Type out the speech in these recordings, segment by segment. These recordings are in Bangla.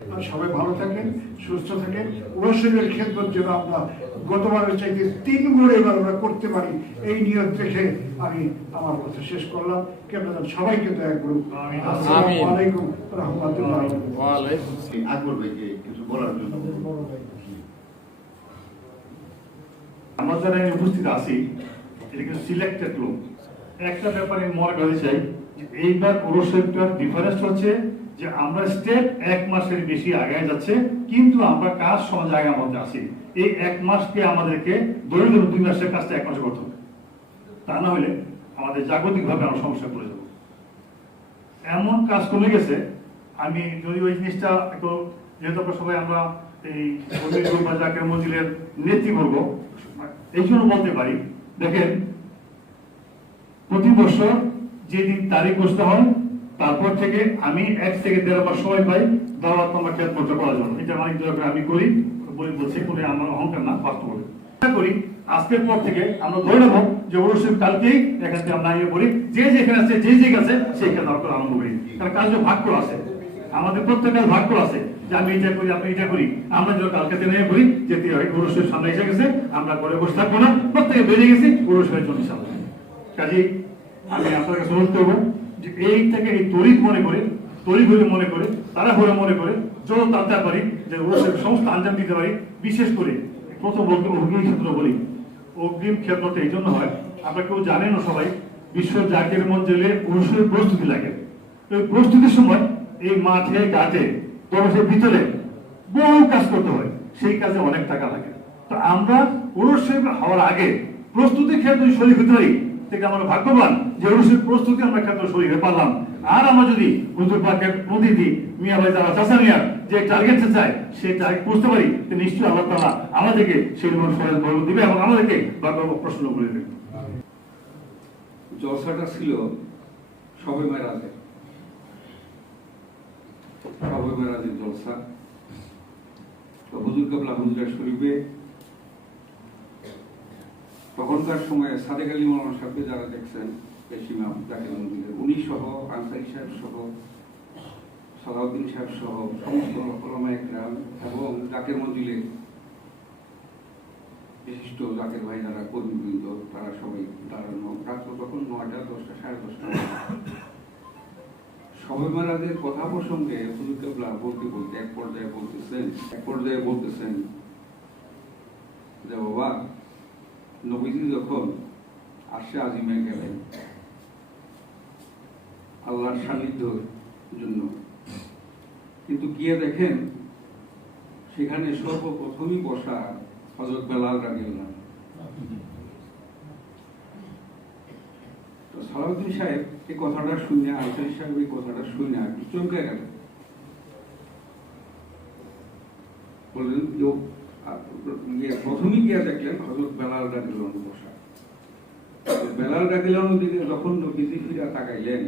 সবাই ভালো থাকেন, সুস্থ থাকেন। ওরসের খেদমত যেন আমরা গতবারের চাইতে 3 গুণ এবার আমরা করতে পারি, এই নিয়ত রেখে আমি আমার কথা শেষ করলাম। কেমন সবাইকে দয়া করুন। আসসালামু আলাইকুম রাহমাতুল্লাহ। আকবর ভাইকে কিছু বলার জন্য আমরা যারা উপস্থিত আছি এটা কিন্তু সিলেক্টেড লোক। একটা ব্যাপারে মনে করতে চাই যে এইবার ওরসেপ্টার ডিফারেন্স হচ্ছে যে আমরা স্টেপ 1 মাসের বেশি আগায় যাচ্ছে, কিন্তু আমরা কাজ সমান জায়গার মধ্যে আছি। এই 1 মাসকে আমাদেরকে দৈনিক 2 মাসের কাজটা 1 মাসে করতে হবে, তা না হলে আমাদের জাগতিকভাবে আমরা সমস্যায় পড়ে যাব। এমন কাজ কমে গেছে, আমি যদি ওই জিনিসটা একটু, যেহেতু আমরা সবাই আমরা এই জাকের মঞ্জিলের নেতৃবর্গ, এই জন্য বলতে পারি, দেখেন প্রতি বছর যেদিন তারিখ ঘোষণা হয় তারপর থেকে আমি 1 থেকে 1.5 মাস সময় পাই দাওয়াত নামা খেদমতটা করার জন্য। এটা অনেক দরকার আমি করি বলছি, কোনো আমার অহংকার না, বাস্তব করি। আজকের পর থেকে আমরা ধরে নেব যে অবশ্যই কালকেই এখান থেকে আমরা বলি যে যেখানে আছে যে জায়গা আছে সেইখানে আমরা আরম্ভ করি। কারণ কাজ ভাগ করে আছে, আমাদের প্রত্যেকের ভাগ করে আছে যে আমি এটা করি আপনি এটা করি। আমরা যদি কালকে নিয়ে করি যে অবশ্যই সামনে এসে গেছে, আমরা ঘরে বসে থাকবো না, প্রত্যেকে বেরিয়ে গেছি অবশ্যই জন্য সামনে। কাজেই আমি আপনার কাছে অনুরোধ করবো যে এই থেকে এই তড়িৎ মনে করে তারা হলে মনে করে যত তাড়াতাড়ি পারি যে সমস্ত আঞ্জাম দিতে পারি। বিশেষ করে প্রথম অগ্রিম ক্ষেত্র বলি, অগ্রিম ক্ষেত্রটা এই জন্য হয়, আপনারা কেউ জানেন না সবাই, বিশ্ব জাকের মঞ্জিলে অনুষ্ঠানের প্রস্তুতি লাগে। ওই প্রস্তুতির সময় এই মাঠে ঘাটে দরজের ভিতরে বহু কাজ করতে হয়, সেই কাজে অনেক টাকা লাগে। তো আমরা অনুষ্ঠান হওয়ার আগে প্রস্তুতি ক্ষেত্রে শরীর হতে পারি থেকে আমরা ভাগ্যবান যে অনুষ্ঠানের প্রস্তুতি আমরা ক্ষেত্রে শরীর হয়ে পারলাম। আর আমরা যদি হুজুর পাকের প্রতিনিধি মিয়া ভাই যারা চাচা মিয়ার যে টার্গেটটা চায় সেই টার্গেট বুঝতে পারি, নিশ্চয়ই আল্লাহ তাআলা আমাদেরকে সেই রকম সহজ বরকত দিবে এবং আমাদেরকে বারবার প্রশ্ন করে দেবে। জলসাটা ছিল শবে মেরাজের জলসা। হুজুর কেবলা হুজুরা শরীফে তখনকার সময়ে সাদেক আলী মাওলানা সাহেবকে যারা দেখছেন, ইমাম জাকের মঞ্জিলের, উনি সহ আনসারী সাহেব সহ সালাউদ্দিন সাহেব সহ সমস্ত ওলামায়ে কেরাম এবং জাকের মঞ্জিলে বিশিষ্ট জাকের ভাই যারা কর্মীবৃন্দ, তারা সবাই দাঁড়ানো। রাত্র তখন 9টা 10টা 10:30 শবে মেরাজের কথা প্রসঙ্গে হুজুর কেবলা বলতে এক পর্যায়ে বলতেছেন যে বাবা, নবীজি যখন আরশে আজিমে গেলেন আল্লাহর সান্নিধ্যের জন্য, কিন্তু গিয়ে দেখেন সেখানে সর্বপ্রথমই বসা হযরত বেলাল রাদিয়াল্লাহু আনহু। তো সালাউদ্দিন সাহেব এই কথাটা শুনে, আনসারী সাহেব এই কথাটা শুনে চমকে গেলেন, বললেন প্রথমেই গিয়ে দেখলেন হযরত বেলাল রাদিয়াল্লাহু আনহু বসা। বেলাল রাদিয়াল্লাহু আনহু দিকে যখন নবীজি ফিরে তাকাইলেন,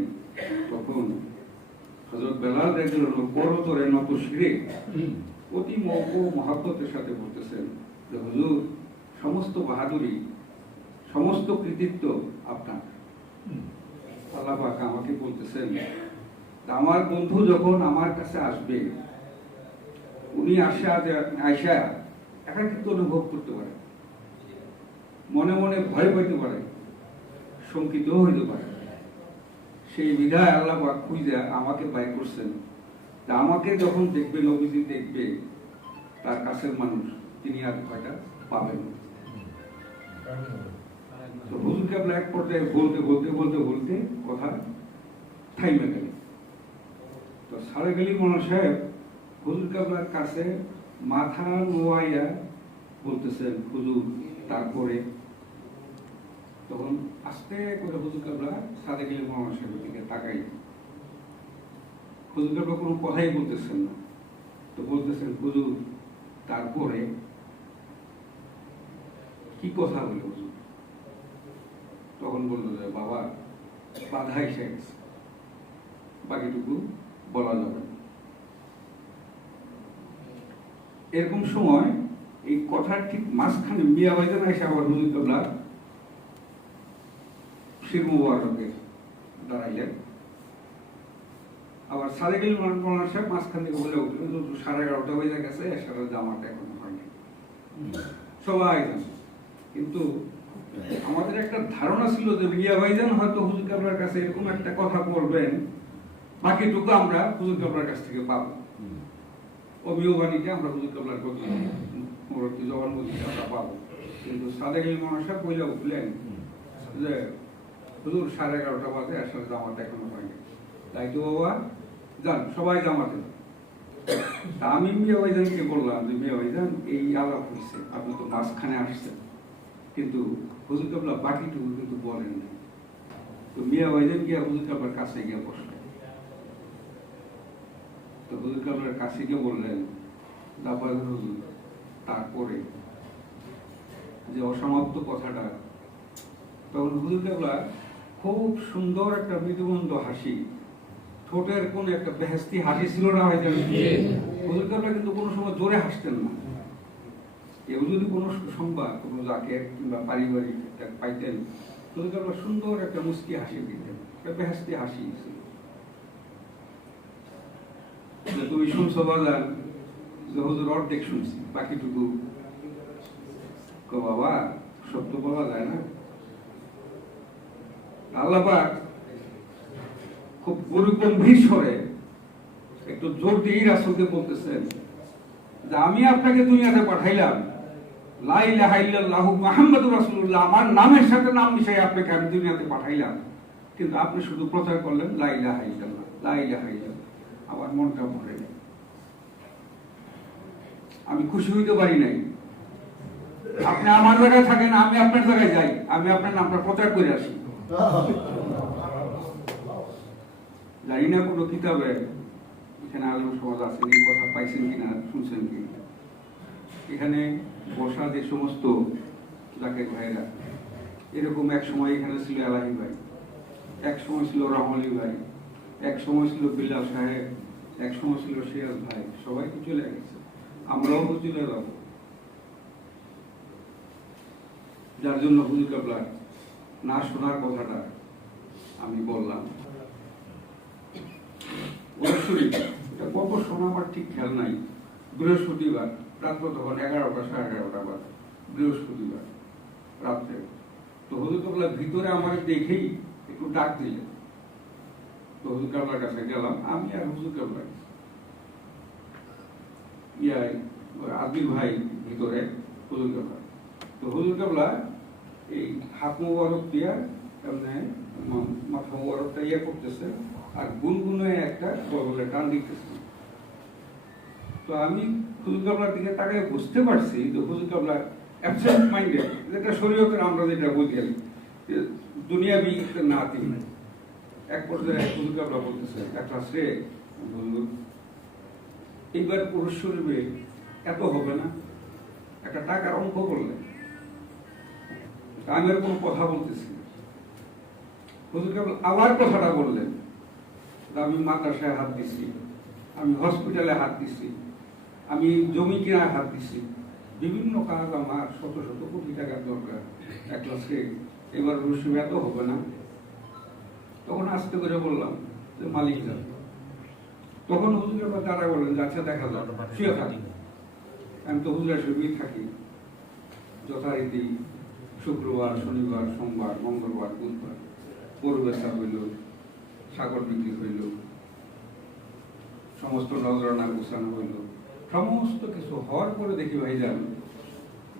তখন হযরত বেলাল রাদিয়াল্লাহু আনহু পরতরে নত শিরে অতি মহব্বতের সাথে বলতেছেন যে হুজুর, সমস্ত বাহাদুরি সমস্ত কৃতিত্ব আপনার। আল্লাহ পাক আমাকে বলতেছেন আমার বন্ধু যখন আমার কাছে আসবে, উনি আয়সা একাকিত্ব অনুভব করতে পারে, মনে মনে ভয় পাইতে পারে, শঙ্কিত হইতে পারে। সেই বিধায় আল্লাহ পাক খুঁজে আমাকে বাইর করছেন, আমাকে যখন দেখবে, নবীজি দেখবে, তার কাছের মানুষ, তিনি আর ভয়টা পাবেন। তো হুজুর কেবলা এক পর্যায়ে বলতে কথা থাইমে গেল। তো সাদেক আলী মাওলানা সাহেব হুজুর কেবলার কাছে মাথা নোয়াইয়া বলতেছেন হুজুর, তারপরে। তখন আস্তে করে হুজুর কেবলা সাদেক আলী মাওলানা সাহেবের দিকে তাকাই, হুজুর কেবলা কোনো কথাই বলতেছেন না। তো বলতেছেন হুজুর, তারপরে কি কথা বলে হুজুর? তখন বলল যে বাবা, বাধা এসে গেছে, বাকিটুকু বলা যাবে না। এরকম সময় এই কথার ঠিক মাঝখানে মিয়া ভাইজান এসে আবার হুজুর কেবলা শির মুবারকে দাঁড়াইলেন। আবার সাদেকুল মৌলানা সাহেব মাঝখান থেকে বলে উঠলেন 11:30 বাজে গেছে, এসারের জামাটা এখনো হয়নি। সবাই জানে, কিন্তু আমাদের একটা ধারণা ছিল যে মিয়া ভাইজান হয়তো হুজুর কেবলার কাছে এরকম একটা কথা বলবেন, বাকিটুকু আমরা হুজুর কেবলার কাছ থেকে পাবো। অমিয় বাণীকে আমরা হুজুর কেবলার পরবর্তী জবানবন্দিতে আমরা পাবো। কিন্তু সাদেকুল মৌলানা সাহেব বলে উঠলেন যে হুজুর 11:30 বাজে এসারের জামাটা এখনো হয়নি। তাই তো বাবা যান, সবাই জামাতে। আমি মিয়া ভাইজানকে বললাম যে মিয়া ভাইজান এই আলাপ হয়েছে, আপনি তো মাঝখানে আসছেন, কিন্তু হুজুর কেবলা বাকিটুকু কিন্তু বলেন না। তো মিয়া ভাইজান গিয়া হুজুর কেবলার কাছে গিয়ে বসলেন। তো হুজুর কেবলার কাছে গিয়ে বললেন দাপার হুজুর, তারপরে যে অসমাপ্ত কথাটা, তখন হুজুর কেবলা খুব সুন্দর একটা মৃদুমন্দ হাসি, ঠোঁটের কোন একটা বেহেস্তি হাসি ছিল না হয়তো। হুজুর কেবলা কিন্তু কোনো সময় জোরে হাসতেন না। কেউ যদি কোনো সুসংবাদ, কোনো জাকের কিংবা পারিবারিক পাইতেন, হুজুর কেবলা সুন্দর একটা মুস্কি হাসি দিতেন, একটা বেহেস্তি হাসি ছিল। তুমি শুনছো বাজান যে হুজুর অর্ধেক শুনছি, বাকিটুকু বাবা সত্য বলা যায় না। আল্লাহ পাক খুব গম্ভীর স্বরে একটু জোর দিয়ে রাসূলকে বলতেছেন যে আমি আপনাকে দুনিয়াতে পাঠাইলাম, লা ইলাহা ইল্লাল্লাহু মুহাম্মাদুর রাসূলুল্লাহ, আমার নামের সাথে নাম মিশাই আপনাকে আমি দুনিয়াতে পাঠাইলাম, কিন্তু আপনি শুধু প্রচার করলেন লা ইলাহা ইল্লাল্লাহ, লা ইলাহা ইল্লাল্লাহ। আমার মনটা ভরে নাই, আমি খুশি হইতে পারি নাই। আপনি আমার জায়গায় থাকেন, আমি আপনার জায়গায় যাই, আমি আপনার নামটা প্রচার করে আসি। জানি না কোনো কিতাবে এখানে আলেম সমাজ আছেন, এই কথা পাইছেন কিনা, শুনছেন কিনা। এখানে বসা যে সমস্ত জাকের ভাইরা, এরকম এক সময় এখানে ছিল এলাহি ভাই, এক সময় ছিল রহমলি ভাই, এক সময় ছিল বিল্লাল সাহেব, এক সময় ছিল সিরাজ ভাই, সবাই তো চলে গেছে, আমরাও তো চলে যাব। যার জন্য হুজুর কেবলা না শোনার কথাটা আমি বললাম। এটা কত শোনা আমার ঠিক খেয়াল নাই। বৃহস্পতিবার রাত তখন 11টা 11:30 বাজে, বৃহস্পতিবার রাত্রে। তো হুজুর কেবলা ভিতরে আমার দেখেই একটু ডাক দিলেন। তো হুজুর কেবলার কাছে গেলাম, আমি আর হুজুর কেবলা, আদিল ভাই ভিতরে, হুজুর কেবলা। তো হুজুর কেবলা এই হাত মোবারক দিয়া মাথা মোবারকটা ইয়ে করতেছে, আর গুনগুনে একটা বলে টান দিতেছে। তো আমি হুজুর কেবলার দিকে তাকে বুঝতে পারছি যে হুজুর কেবলা অ্যাবসেন্ট মাইন্ডেড, যেটা শরীয়তের আমরা যেটা বুঝি দুনিয়াবি না তিনি। এক পর্যায়ে হুজুর কেবলা বলতেছে, একটা শ্রে হুজুর এইবার পুরুষ শরীরে এত হবে না, একটা টাকার অঙ্ক করলেন। আমি আর কোনো কথা বলতেছি না। হুজুর কেবল আবার কথাটা বললেন, আমি মাদ্রাসায় হাত দিছি, আমি হসপিটালে হাত দিছি, আমি জমি কেনায় হাত দিছি, বিভিন্ন কাজ আমার শত শত কোটি টাকার দরকার, এক লাখে এবার রসুম এত হবে না। তখন আস্তে করে বললাম যে মালিক যাবে। তখন হুজুরের তারা বললেন আচ্ছা দেখা যাক, শুয়ে থাকি। আমি তো হুজুরের সঙ্গেই থাকি যথারীতি, শুক্রবার, শনিবার, সোমবার, মঙ্গলবার, বুধবার পরিবেশা হইল, সাগর বিক্রি হইল, সমস্ত নজরানা গোছানো হইল, সমস্ত কিছু হওয়ার পরে দেখি ভাইজান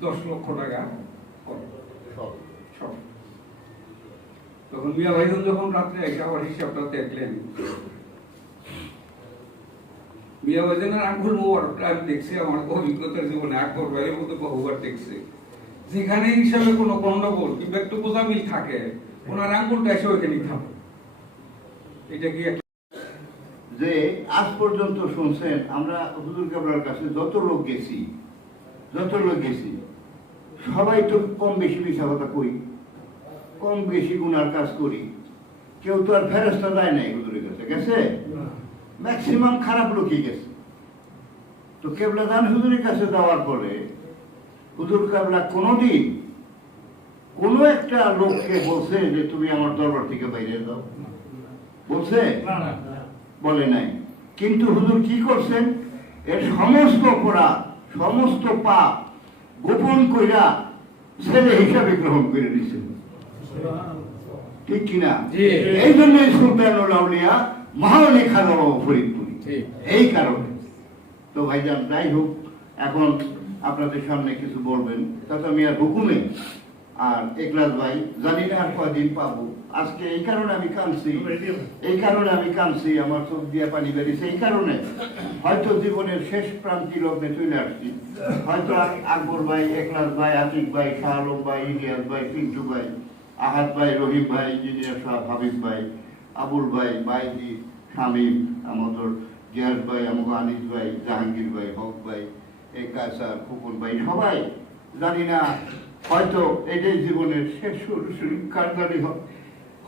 10 লক্ষ টাকা সব। তখন মিয়া ভাইজান যখন রাত্রে এসে আবার হিসাবটা দেখলেন, মিয়া ভাইজানের আঙ্গুল মোবারকটা আমি দেখছি আমার অভিজ্ঞতার জীবনে আকবর ভাইয়ের মতো বহুবার দেখছি, যেখানে হিসাবে কোনো গন্ডগোল কিংবা একটু বোঝামিল থাকে, ওনার আঙ্গুলটা এসে ওইখানে থাকে। এটা কি যে আজ পর্যন্ত শুনছেন, আমরা হুজুর কেবলার কাছে যত লোক গেছি সবাই তো কম বেশি মিথ্যা কথা কই, কম বেশি গুনার কাজ করি। কেউ তো আর ফেরেস্তা যায় নাই হুজুরের কাছে, গেছে ম্যাক্সিমাম খারাপ লোকই গেছে। তো কেবলা দান হুজুরের কাছে যাওয়ার পরে হুজুর কেবলা কোনোদিন কোনো একটা লোককে বলছে যে তুমি আমার দরবার থেকে বাইরে যাও, বলছে? বলে নাই, কিন্তু হুজুর কি করছেন, এর সমস্ত অপরাধ সমস্ত পাপ গোপন কইরা ছেলে হিসাবে গ্রহণ করে দিয়েছেন, ঠিক কিনা? এই জন্য সুলতানুল আউলিয়া মহানী খাজা বাবা ফরিদপুরি, এই কারণে। তো ভাইজান যাই হোক, এখন আপনাদের সামনে কিছু বলবেন তাতে আমি আর হুকুমে আর একলাস ভাই জানি না আর কয়দিন পাবো। আজকে এই কারণে আমি কাঁদছি, আমার চোখ দিয়ে পানি বেরিয়েছে এই কারণে, হয়তো জীবনের শেষ প্রান্তি লগ্নে চলে আসছি, হয়তো আকবর ভাই, একলাস ভাই, আতিক ভাই, শাহ আলম ভাই, ইলিয়াস ভাই, পিন্টু ভাই, আহাদ ভাই, রহিম ভাই, ইঞ্জিনিয়ার সাহেব, হাবিব ভাই, আবুল ভাই, বাইজি, শামীম, আমাদের গিয়াস ভাই, আমাকে আনিস ভাই, জাহাঙ্গীর ভাই, হক ভাই, এই কাসার, খোকন ভাই, সবাই জানি না, হয়তো এটাই জীবনের শেষ সরাসরি কারদারি হবে,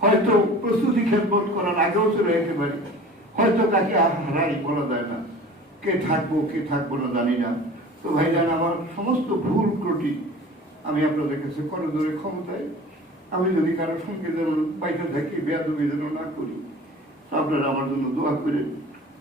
হয়তো প্রস্তুতি খেদমত করার আগেও চলে যেতে পারি, হয়তো তাকে আর হারাই বলা যায় না, কে থাকবো না জানি না। তো ভাইজান, আমার সমস্ত ভুল ত্রুটি আমি আপনাদের কাছে করজোরে ক্ষমতায়, আমি যদি কারোর সঙ্গে যেন বাইরে থাকি, বেয়াদবি যেন না করি, আপনারা আমার জন্য দোয়া করে।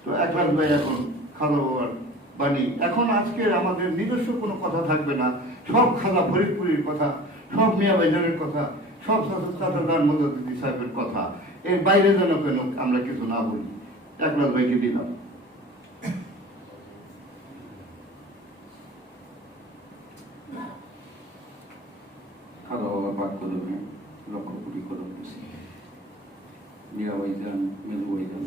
তো একলাস ভাই এখন খাজা বাবার বাণী, এখন আজকে আমাদের নিজস্ব কোনো কথা থাকবে না, সব খাজা ফরিদপুরের কথা, সব মিয়া ভাইজানের কথা, সব চাচাদার মজুদ্দিন সাহেবের কথা, এর বাইরে যেন কেন আমরা কিছু না বলি। একলাস ভাইকে দিলাম। খাজা বাবার পাক কদমে লক্ষ কোটি কদম খুশি, মিয়া ভাইজান, মেজু ভাইজান,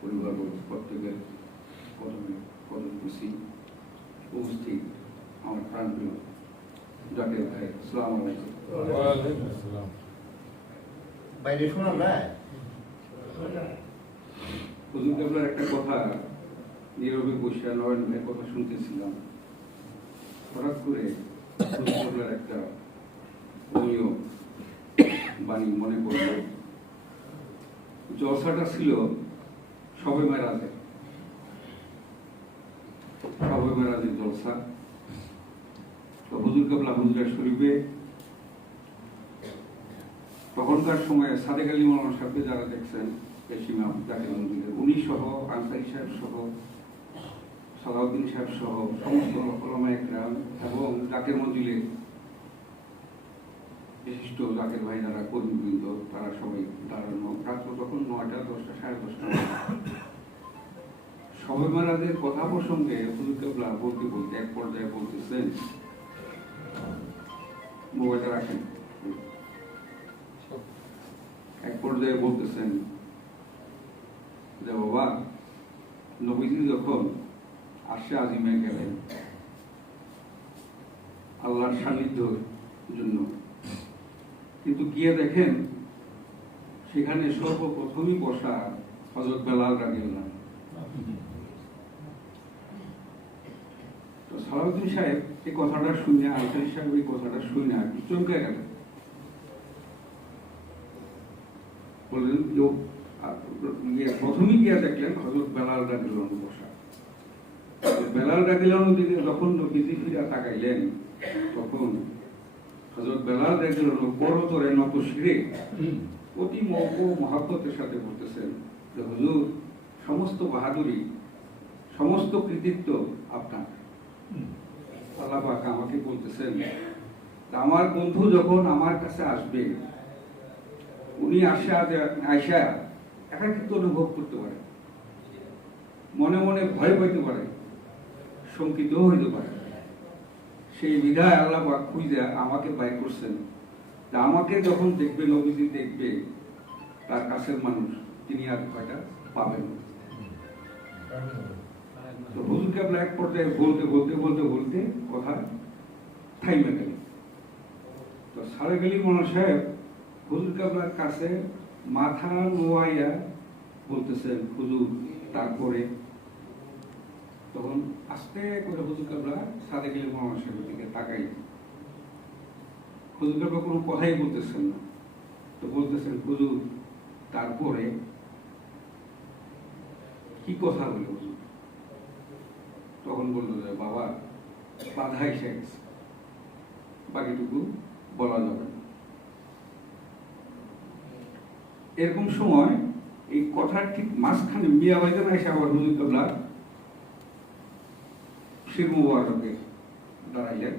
পরিবার প্রত্যেকের কদমে কদম খুশি উপস্থিত আমার প্রাণপ্রিয় জাকের ভাই, আসসালামু আলাইকুম। বাইরে শোনা যায়? হুজুর কেবলার একটা কথা নীরবে বসে নয়ন ভাইয়ের কথা শুনতেছিলাম, হঠাৎ করে হুজুর কেবলার একটা অমীয় বাণী মনে পড়ল। জলসাটা ছিল শবে মেরাজের জলসা। তো হুজুর কেবলা হুজুরের শরীফে তখনকার সময়ে সাদেক আলী মাওলানা সাহেবকে যারা দেখছেন, পেশিমাম জাকির মন্দিরের, উনি সহ, আনসারী সাহেব সহ, সালাউদ্দিন সাহেব সহ সমস্ত ওলামা একরাম এবং জাকির মন্দিরের বিশিষ্ট জাকির ভাই যারা কর্মীবৃন্দ, তারা সবাই দাঁড়ানো। রাত্র তখন 9টা, 10টা, 10:30। শবে মেরাজের কথা প্রসঙ্গে হুজুর কেবলা বলতে বলতে এক পর্যায়ে বলতেছেন, মোবাইলটা রাখেন, এক পর্যায়ে বলতেছেন যে বাবা, নবীজি যখন আরশে আজিমে গেলেন আল্লাহর সান্নিধ্যের জন্য, কিন্তু গিয়ে দেখেন সেখানে সর্বপ্রথমই বসা হযরত বেলাল রাদিয়াল্লাহু আনহু। তো সালাউদ্দিন সাহেব এই কথাটা শুনে, আনসারী সাহেব এই কথাটা শুনে আর কি চমকে গেলেন, বললেন প্রথমেই গিয়ে দেখলেন হযরত বেলাল রাদিয়াল্লাহু আনহু বসা। বেলাল রাদিয়াল্লাহু আনহু দিকে যখন নবীজি ফিরে তাকাইলেন, তখন হযরত বেলাল রাদিয়াল্লাহু আনহু পরতরে নত শিরে অতি মহব্বতের সাথে বলতেছেন যে হুজুর, সমস্ত বাহাদুরি, সমস্ত কৃতিত্ব আপনার। আল্লাহ পাক আমাকে বলতেছেন, আমার বন্ধু যখন আমার কাছে আসবে, উনি আয়সা একাকিত্ব অনুভব করতে পারে, মনে মনে ভয় পাইতে পারে, শঙ্কিত হইতে পারে। সেই বিধায় আল্লাহ পাক খুঁজে আমাকে বাইর করছেন, আমাকে যখন দেখবে, নবীজি দেখবে, তার কাছের মানুষ, তিনি আর ভয়টা পাবেন। তো হুজুর কেবলা এক পর্যায়ে বলতে কথা থাইমে গেল। তো সাদেক আলী মাওলানা সাহেব হুজুর কেবলার কাছে মাথা নোয়াইয়া বলতেছেন, হুজুর তারপরে। তখন আস্তে করে হুজুর কেবলা সাদেক আলী মাওলানা সাহেবের দিকে তাকাই, হুজুর কেবলা কোনো কথাই বলতেছেন না। তো বলতেছেন, হুজুর তারপরে কি কথা বলে হুজুর? তখন বলল যে বাবা, বাধা এসে গেছে, বাকিটুকু বলা যাবে না। এরকম সময় এই কথার ঠিক মাঝখানে মিয়া ভাইজান এসে আবার হুজুর কেবলা শির মুবারকে দাঁড়াইলেন।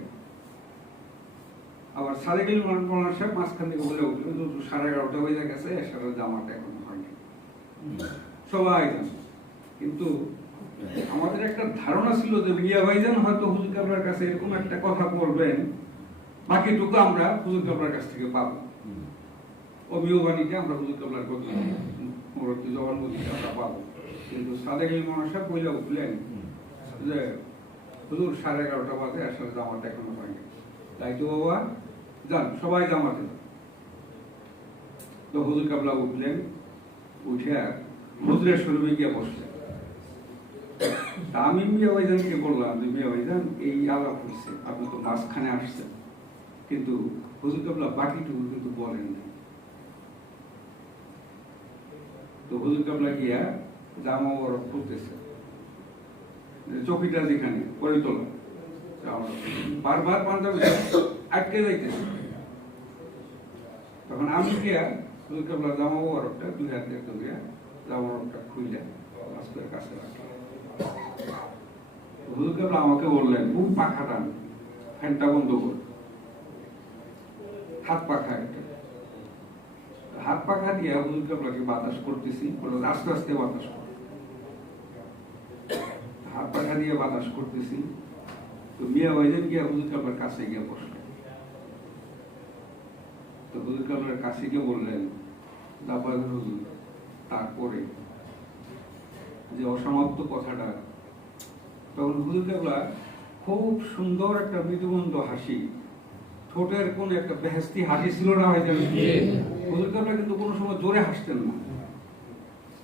আবার সাদেকুল মৌলানা সাহেব মাঝখান থেকে বলে উঠলেন, 11:30 বাজে গেছে, এসারের জামাটা এখনো হয়নি। সবাই জানে, কিন্তু আমাদের একটা ধারণা ছিল যে মিয়া ভাইজান হয়তো হুজুর কেবলার কাছে এরকম একটা কথা বলবেন, বাকিটুকু আমরা হুজুর কেবলার কাছ থেকে পাবো। অমিয় বাণীতে আমরা হুজুর কেবলার মুরব্বী জবানবন্দিতে আমরা পাবো। কিন্তু সাদেকুল মৌলানা সাহেব বলে উঠলেন যে হুজুর 11:30 বাজে, এসারের জামাটা এখনো হয়নি। তাই তো বাবা যান, সবাই জামাতে। তো হুজুর কেবলা উঠলেন, উঠে হুজুরের শরীরে গিয়ে বসলেন। তা আমি মিয়া ভাইজানকে বললাম যে মিয়া ভাইজান এই আলাপ হয়েছে, আপনি তো মাঝখানে আসছেন, কিন্তু হুজুর কেবলা বাকিটুকু কিন্তু বলেন না। তো হুজুর কেবলা গিয়া জামা বরফ খুলতেছে, চকিটা যেখানে করে তোলা, বারবার পাঞ্জাবি আটকে যাইতেছে। তখন আমি গিয়া হুজুর কেবলা জামা বরফটা 2 হাতে ধরিয়া জামা বরফটা খুইলে রাস্তার কাছে রাখলাম। হুজুর কেবলা আমাকে বললেন, খুব পাখা টান, ফ্যানটা বন্ধ কর। হাত পাখা একটা, হাত পাখা দিয়ে হুজুর কেবলাকে বাতাস করতেছি, আস্তে আস্তে বাতাস কর। হাত পাখা দিয়ে বাতাস করতেছি। তো মিয়া ভাইজান গিয়া হুজুর কেবলার কাছে গিয়ে বসলেন। তো হুজুর কেবলার কাছে গিয়ে বললেন, হুজুর, তারপরে যে অসমাপ্ত কথাটা, তখন হুজুর কেবলা খুব সুন্দর একটা মৃদুমন্দ হাসি, ঠোঁটের কোন একটা বেহেস্তি হাসি ছিল না ভাইজান। হুজুর কেবলা কিন্তু কোনো সময় জোরে হাসতেন না।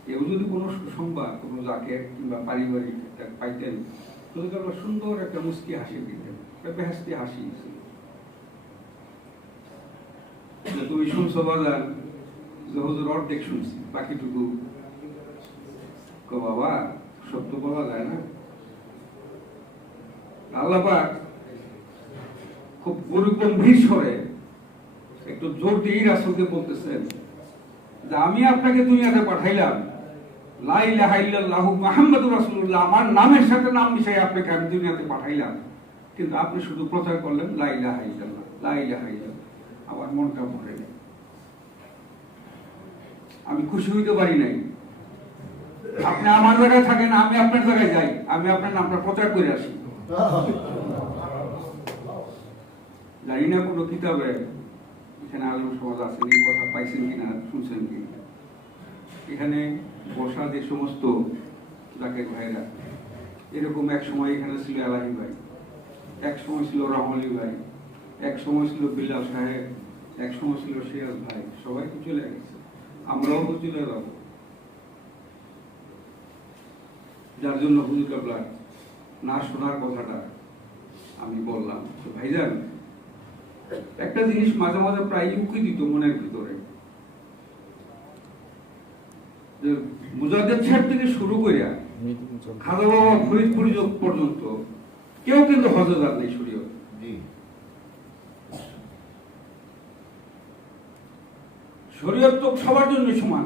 কেউ যদি কোনো সুসংবাদ, কোনো জাকের কিংবা পারিবারিক পাইতেন, হুজুর কেবলা সুন্দর একটা মুস্কি হাসি দিতেন, বেহেস্তি হাসি ছিল। তুমি শুনছো বাজার যে হুজুর অর্ধেক শুনছি, বাকিটুকু বাবা সত্য বলা যায় না। আল্লাহ পাক খুব গম্ভীর স্বরে একটু জোর দিয়ে রাসূলকে বলতেছেন যে আমি আপনাকে দুনিয়াতে পাঠাইলাম, লা ইলাহা ইল্লাল্লাহু মুহাম্মাদুর রাসূলুল্লাহ, আমার নামের সাথে নাম মিশিয়ে আপনাকে আমি দুনিয়াতে পাঠাইলাম, কিন্তু আপনি শুধু প্রচার করলেন লা ইলাহা ইল্লাল্লাহ, লা ইলাহা ইল্লাল্লাহ। আমার মনটা ভরে নাই, আমি খুশি হইতে পারি নাই। আপনি আমার জায়গায় থাকেন, আমি আপনার জায়গায় যাই, আমি আপনার নামটা প্রচার করে আসি। জানি না কোনো কিতাবে এখানে আলেম সমাজ আছেন, এই কথা পাইছেন কিনা, শুনছেন কিনা। এখানে বসা যে সমস্ত জাকের ভাইরা, এরকম এক সময় এখানে ছিল এলাহি ভাই, এক সময় ছিল রহমলি ভাই, এক সময় ছিল বিল্লাল সাহেব, এক সময় ছিল সিরাজ ভাই, সবাই তো চলে গেছে, আমরাও তো চলে যাবো। যার জন্য হুজুর কেবলা না শোনার কথাটা আমি বললাম। তো ভাইজান, একটা জিনিস মাঝে মাঝে প্রায় উকি দিত মনের ভিতরে, যে মুজাদ্দেদ সাহেব থেকে শুরু করে খাজা বাবা ফরিদপুর পর্যন্ত কেউ কিন্তু হজে যান নাই শরীয়ত। শরীয়ত তো সবার জন্য সমান,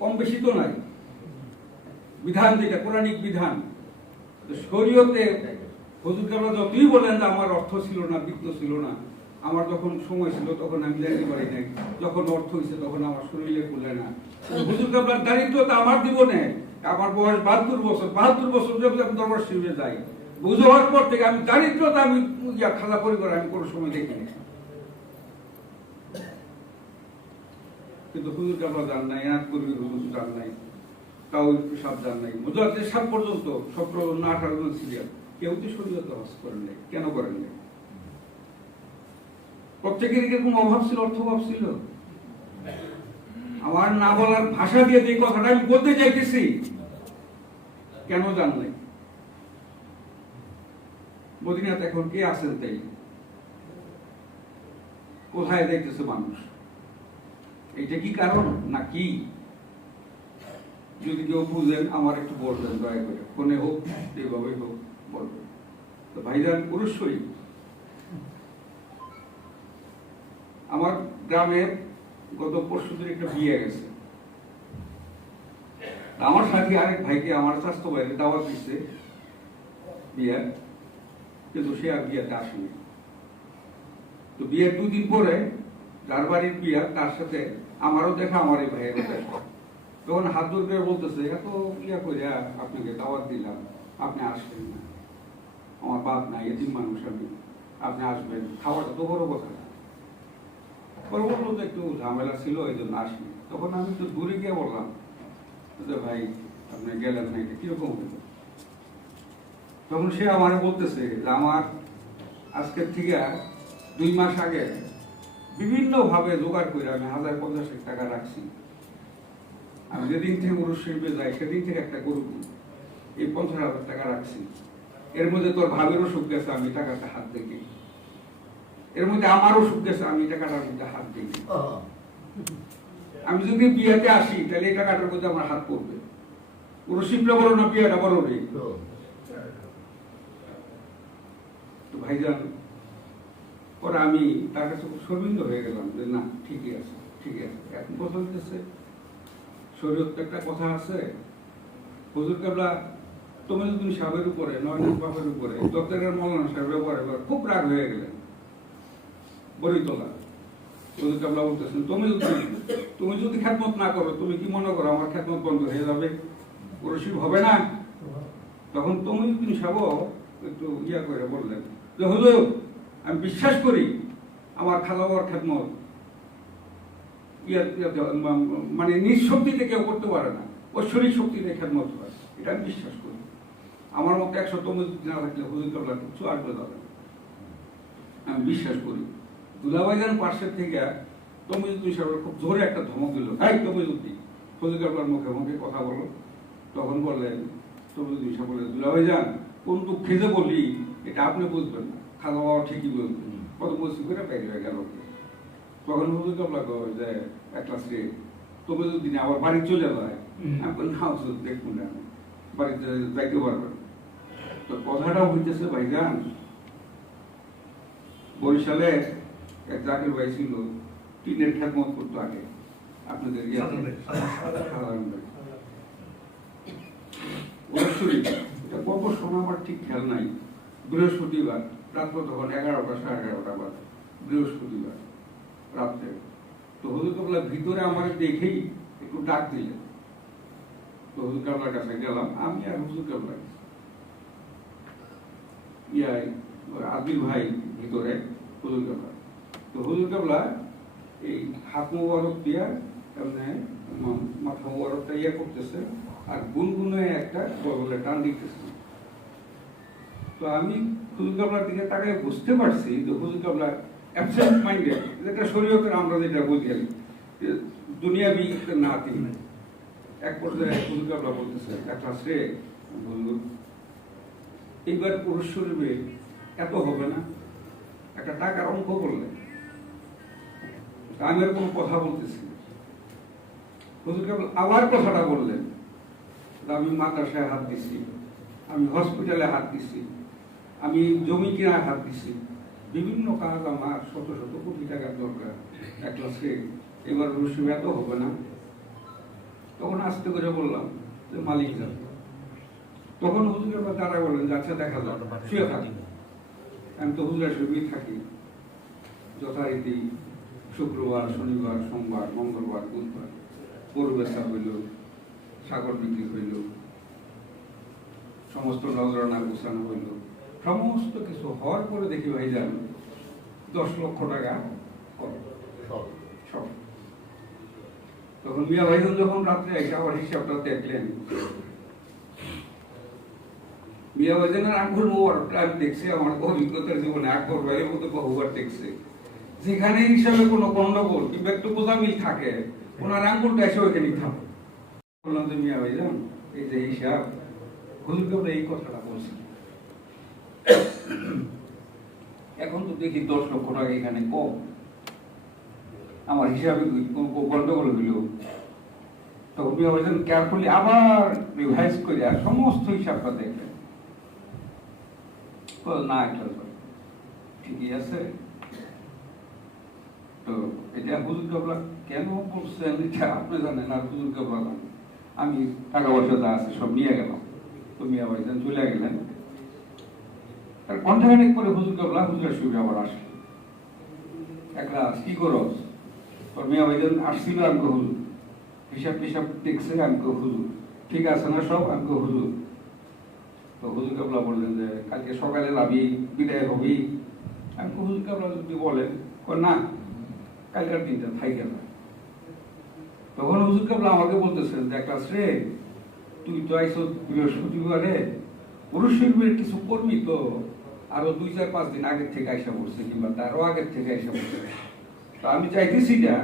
কম বেশি তো নাই। বিধান যেটা কোরআনিক বিধান, শরীয়তে হুজুর কেবলা যতই বলেন যে আমার অর্থ ছিল না, বিত্ত ছিল না, আমার যখন সময় ছিল তখন আমি যাইতে পারি নাই, যখন অর্থ হয়েছে তখন আমার শরীরে খুলে না। হুজুর কেবলার দারিদ্রতা আমার জীবনে, আমার বয়স 72 বছর, 72 বছর যখন আমি দরবার শরীফে যাই, বুঝে হওয়ার পর থেকে আমি দারিদ্রতা আমি খাজা পরিবার আমি কোনো সময় দেখিনি। কিন্তু হুজুর কেবলা জান নাই, এনাদ কবির হুজুর জান নাই, তাও একটু সাবধান নাই, মুজাদ্দেদ সাহেব পর্যন্ত 17 না 18 জন ছিলেন, কেউ তো শরীয়তে হজ করেন নাই। কেন করেন নাই? প্রত্যেকের এরকম অভাব ছিল, অর্থ অভাব ছিল। আমার না বলার ভাষা দিয়ে যে কথাটা আমি বলতে চাইতেছি, কেন জান নাই? মদিনাতে এখন কে আছেন তাই? কোথায় যাইতেছে মানুষ? এইটা কি কারণ না কি? যদি কেউ বুঝেন আমার একটু বলবেন, দয়া করে, ফোনে হোক যেভাবে হোক বলবেন। তো ভাইজান, অবশ্যই আমার গ্রামের গত পরশুদিন একটা বিয়ে গেছে, আমার সাথে আরেক ভাইকে আমার স্বাস্থ্য ভাইকে দাওয়াত দিচ্ছে বিয়ে, কিন্তু সে আর বিয়েতে আসেনি। তো বিয়ের 2 দিন পরে যার বাড়ির বিয়ে তার সাথে আমারও দেখা, আমার এই ভাইয়েরও দেখা। তখন হাত জোর করে বলতেছে, এত ইয়া করে আপনাকে দাওয়াত দিলাম, আপনি আসবেন না, আমার বাপ নাই, এতিম মানুষ আমি, আপনি আসবেন, খাওয়াটা তো বড় কথা না। পরে বললো যে একটু ঝামেলা ছিল এই জন্য আসিনি। তখন আমি একটু দূরে গিয়ে বললাম যে ভাই আপনি গেলেন না, এটা কিরকম হলো? তখন সে আমার বলতেছে যে আমার আজকের থেকে 2 মাস আগে বিভিন্ন ভাবে জোগাড় করে আমি 1050 টাকা রাখছি। আমি যেদিন থেকে গরু শিল্পে যাই সেদিন থেকে একটা গরু কিনি, এই 50,000 টাকা রাখছি। এর মধ্যে তোর ভাবেরও সুখ গেছে, আমি টাকাটা হাত দেখি। এর মধ্যে আমারও সুখ গেছে, আমি টাকাটার মধ্যে হাত দেখি। আমি যদি বিয়েতে আসি তাহলে এই টাকাটার মধ্যে আমার হাত পড়বে। গরু শিল্পটা বড় না, বিয়েটা বড় নেই। তো ভাইজান পরে আমি তার কাছে খুব শর্মিন্দ হয়ে গেলাম যে না, ঠিকই আছে, ঠিকই আছে। এখন কথা হচ্ছে শরীয়ত একটা কথা আছে, হুজুর কেবলা তমিজুদ্দিন সাহেবের উপরে, নয়নাথ বাপের উপরে, চট্টগ্রামের মৌলানা সাহেবের উপরে খুব রাগ হয়ে গেলেন। বরিতলা হুজুর কেবলা বলতেছেন, তুমি যদি খেদমত না করো, তুমি কি মনে করো আমার খেদমত বন্ধ হয়ে যাবে, রসিব হবে না? তখন তমিজুদ্দিন সাহেব একটু ইয়া করে বললেন যে হুজুর, আমি বিশ্বাস করি আমার খালা বাবার খেদমত মানে নিজ শক্তিতে কেউ করতে পারে না, ঐশ্বরিক শক্তিতে খেদমত হয়, এটা আমি বিশ্বাস করি। আমার মতো 100 তমিজুদ্দিন না থাকলে হুজুর কেবলা কিছু আসবে যাবে না, আমি বিশ্বাস করি। দুলাভাইজান পার্শ্বের থেকে তমিজুদ্দিন সাহেবের খুব জোরে একটা ধমক দিল, ভাই তমিজুদ্দিন, হুজুর কেবলার মুখে মুখে কথা বলো। তখন বললেন তমিজুদ্দিন সাহেব বললেন, দুলাভাইজান কোন দুঃখে যে বলি এটা আপনি বুঝবেন না, খালা বাবা ঠিকই বলবেন, কত বসি করে বের হয়ে গেল। তখন হুজুর কেবলা কয় যে একটা শ্রী তমিজুদ্দিন আবার বাড়ি চলে যায়। আমি বললাম না হুজুর, দেখুন না বাড়িতে যাইতে পারবেন। তো কথাটা হইতেছে ভাইজান, বরিশালে এক জাকির ভাই ছিল, টিনের খেদমত করতো আগে আপনাদের গল্প শোনা আমার ঠিক খেয়াল নাই। বৃহস্পতিবার রাত্র তখন 11টা 11:30 বাজে, বৃহস্পতিবার রাত্রে। তো হুজুর কেবলা ভিতরে আমার দেখেই একটু ডাক দিলেন। তো হুজুর কেবলার কাছে গেলাম, আমি আর হুজুর কেবলা আদিল ভাই ভিতরে, হুজুর কেবলা। তো হুজুর কেবলা এই হাত মোবারক দিয়া মাথা মোবারকটা ইয়ে করতেছে আর গুনগুনে একটা বগলে টান দিতেছে। তো আমি হুজুর কেবলার দিকে তাকায় বুঝতে পারছি যে হুজুর কেবলা অ্যাবসেন্ট মাইন্ডেড, যেটা শরীয়তের আমরা যেটা বুঝি দুনিয়াবি না তিনি। এক পর্যায়ে হুজুর কেবলা বলতেছে, একটা শ্রে হুজুর এইবার পুরুষ শরীরে এত হবে না, একটা টাকার অঙ্ক করলেন। আমি আর কোনো কথা বলতেছি, হুজুর কেবল আবার কথাটা বললেন, আমি মাদ্রাসায় হাত দিছি, আমি হসপিটালে হাত দিছি, আমি জমি কেনায় হাত দিছি, বিভিন্ন কাজ আমার শত শত কোটি টাকার দরকার, এক লাখে এবার রসিব এত হবে না। তখন আস্তে করে বললাম যে মালিক যাবে। তখন হুজুর আবার তারা বললেন যে আচ্ছা দেখা যাবে, শুয়ে থাকি। আমি তো হুজুরের সঙ্গেই থাকি যথারীতি শুক্রবার, শনিবার, সোমবার, মঙ্গলবার, বুধবার গরু বেচা হইল, সাগর বিক্রি হইল, সমস্ত নজরানা গোছানো হইল, সমস্ত কিছু হওয়ার পরে দেখি ভাইজান 10 লক্ষ টাকা সব। তখন মিয়া ভাইজান যখন রাত্রে এসে আবার হিসাবটা দেখলেন, মিয়া ভাইজানের আঙ্গুল মোবারকটা আমি দেখছি আমার অভিজ্ঞতার জীবনে আকবর ভাইয়ের মতো বহুবার দেখছে, যেখানে হিসাবে কোনো গন্ডগোল কিংবা একটু গোজামিল থাকে ওনার আঙ্গুলটা এসে ওইখানে থাকে। বললাম যে মিয়া ভাইজান এই যে হিসাব, হুজুর কেবলা এই কথাটা বলছি, এখন তো দেখি 10 লক্ষ টাকা এখানে কম, আমার হিসাবে গন্ডগোল হইল। তখন মিয়া ভাইজান কেয়ারফুলি আবার রিভাইজ করে সমস্ত হিসাবটা দেখলেন, না এটা ঠিকই আছে। তো এটা হুজুর কেবলা কেন বলছেন এটা আপনি জানেন আর হুজুর কেবলা জানেন। আমি টাকা পয়সা যা আছে সব নিয়ে গেলাম। তো মিয়া ভাইজান চলে গেলেন। তার ঘন্টাখানেক পরে হুজুর কেবলা হুজুরের সুবিধা আবার আসলেন। একলা কি করো? তোর মিয়া ভাইজান আসছিল, আমি হুজুর হিসাব টিসাব দেখছে, আমি হুজুর ঠিক আছে না সব? আমি হুজুর। তো হুজুর কেবলা বললেন যে কালকে সকালে লাভি বিদায় হবি। আমি হুজুর কেবলা যদি বলেন না, কালকার দিনটা থাইকে না। তখন হুজুর কেবলা আমাকে বলতেছেন যে একটা রে, তুই তো আইস বৃহস্পতিবারে পুরুষ শরীফের কিছু কর্মী তো আরো 2-4-5 দিন আগের থেকে আইসা পড়ছে, কিংবা তারও আগের থেকে আইসা পড়ছে। তো আমি চাইতেছি না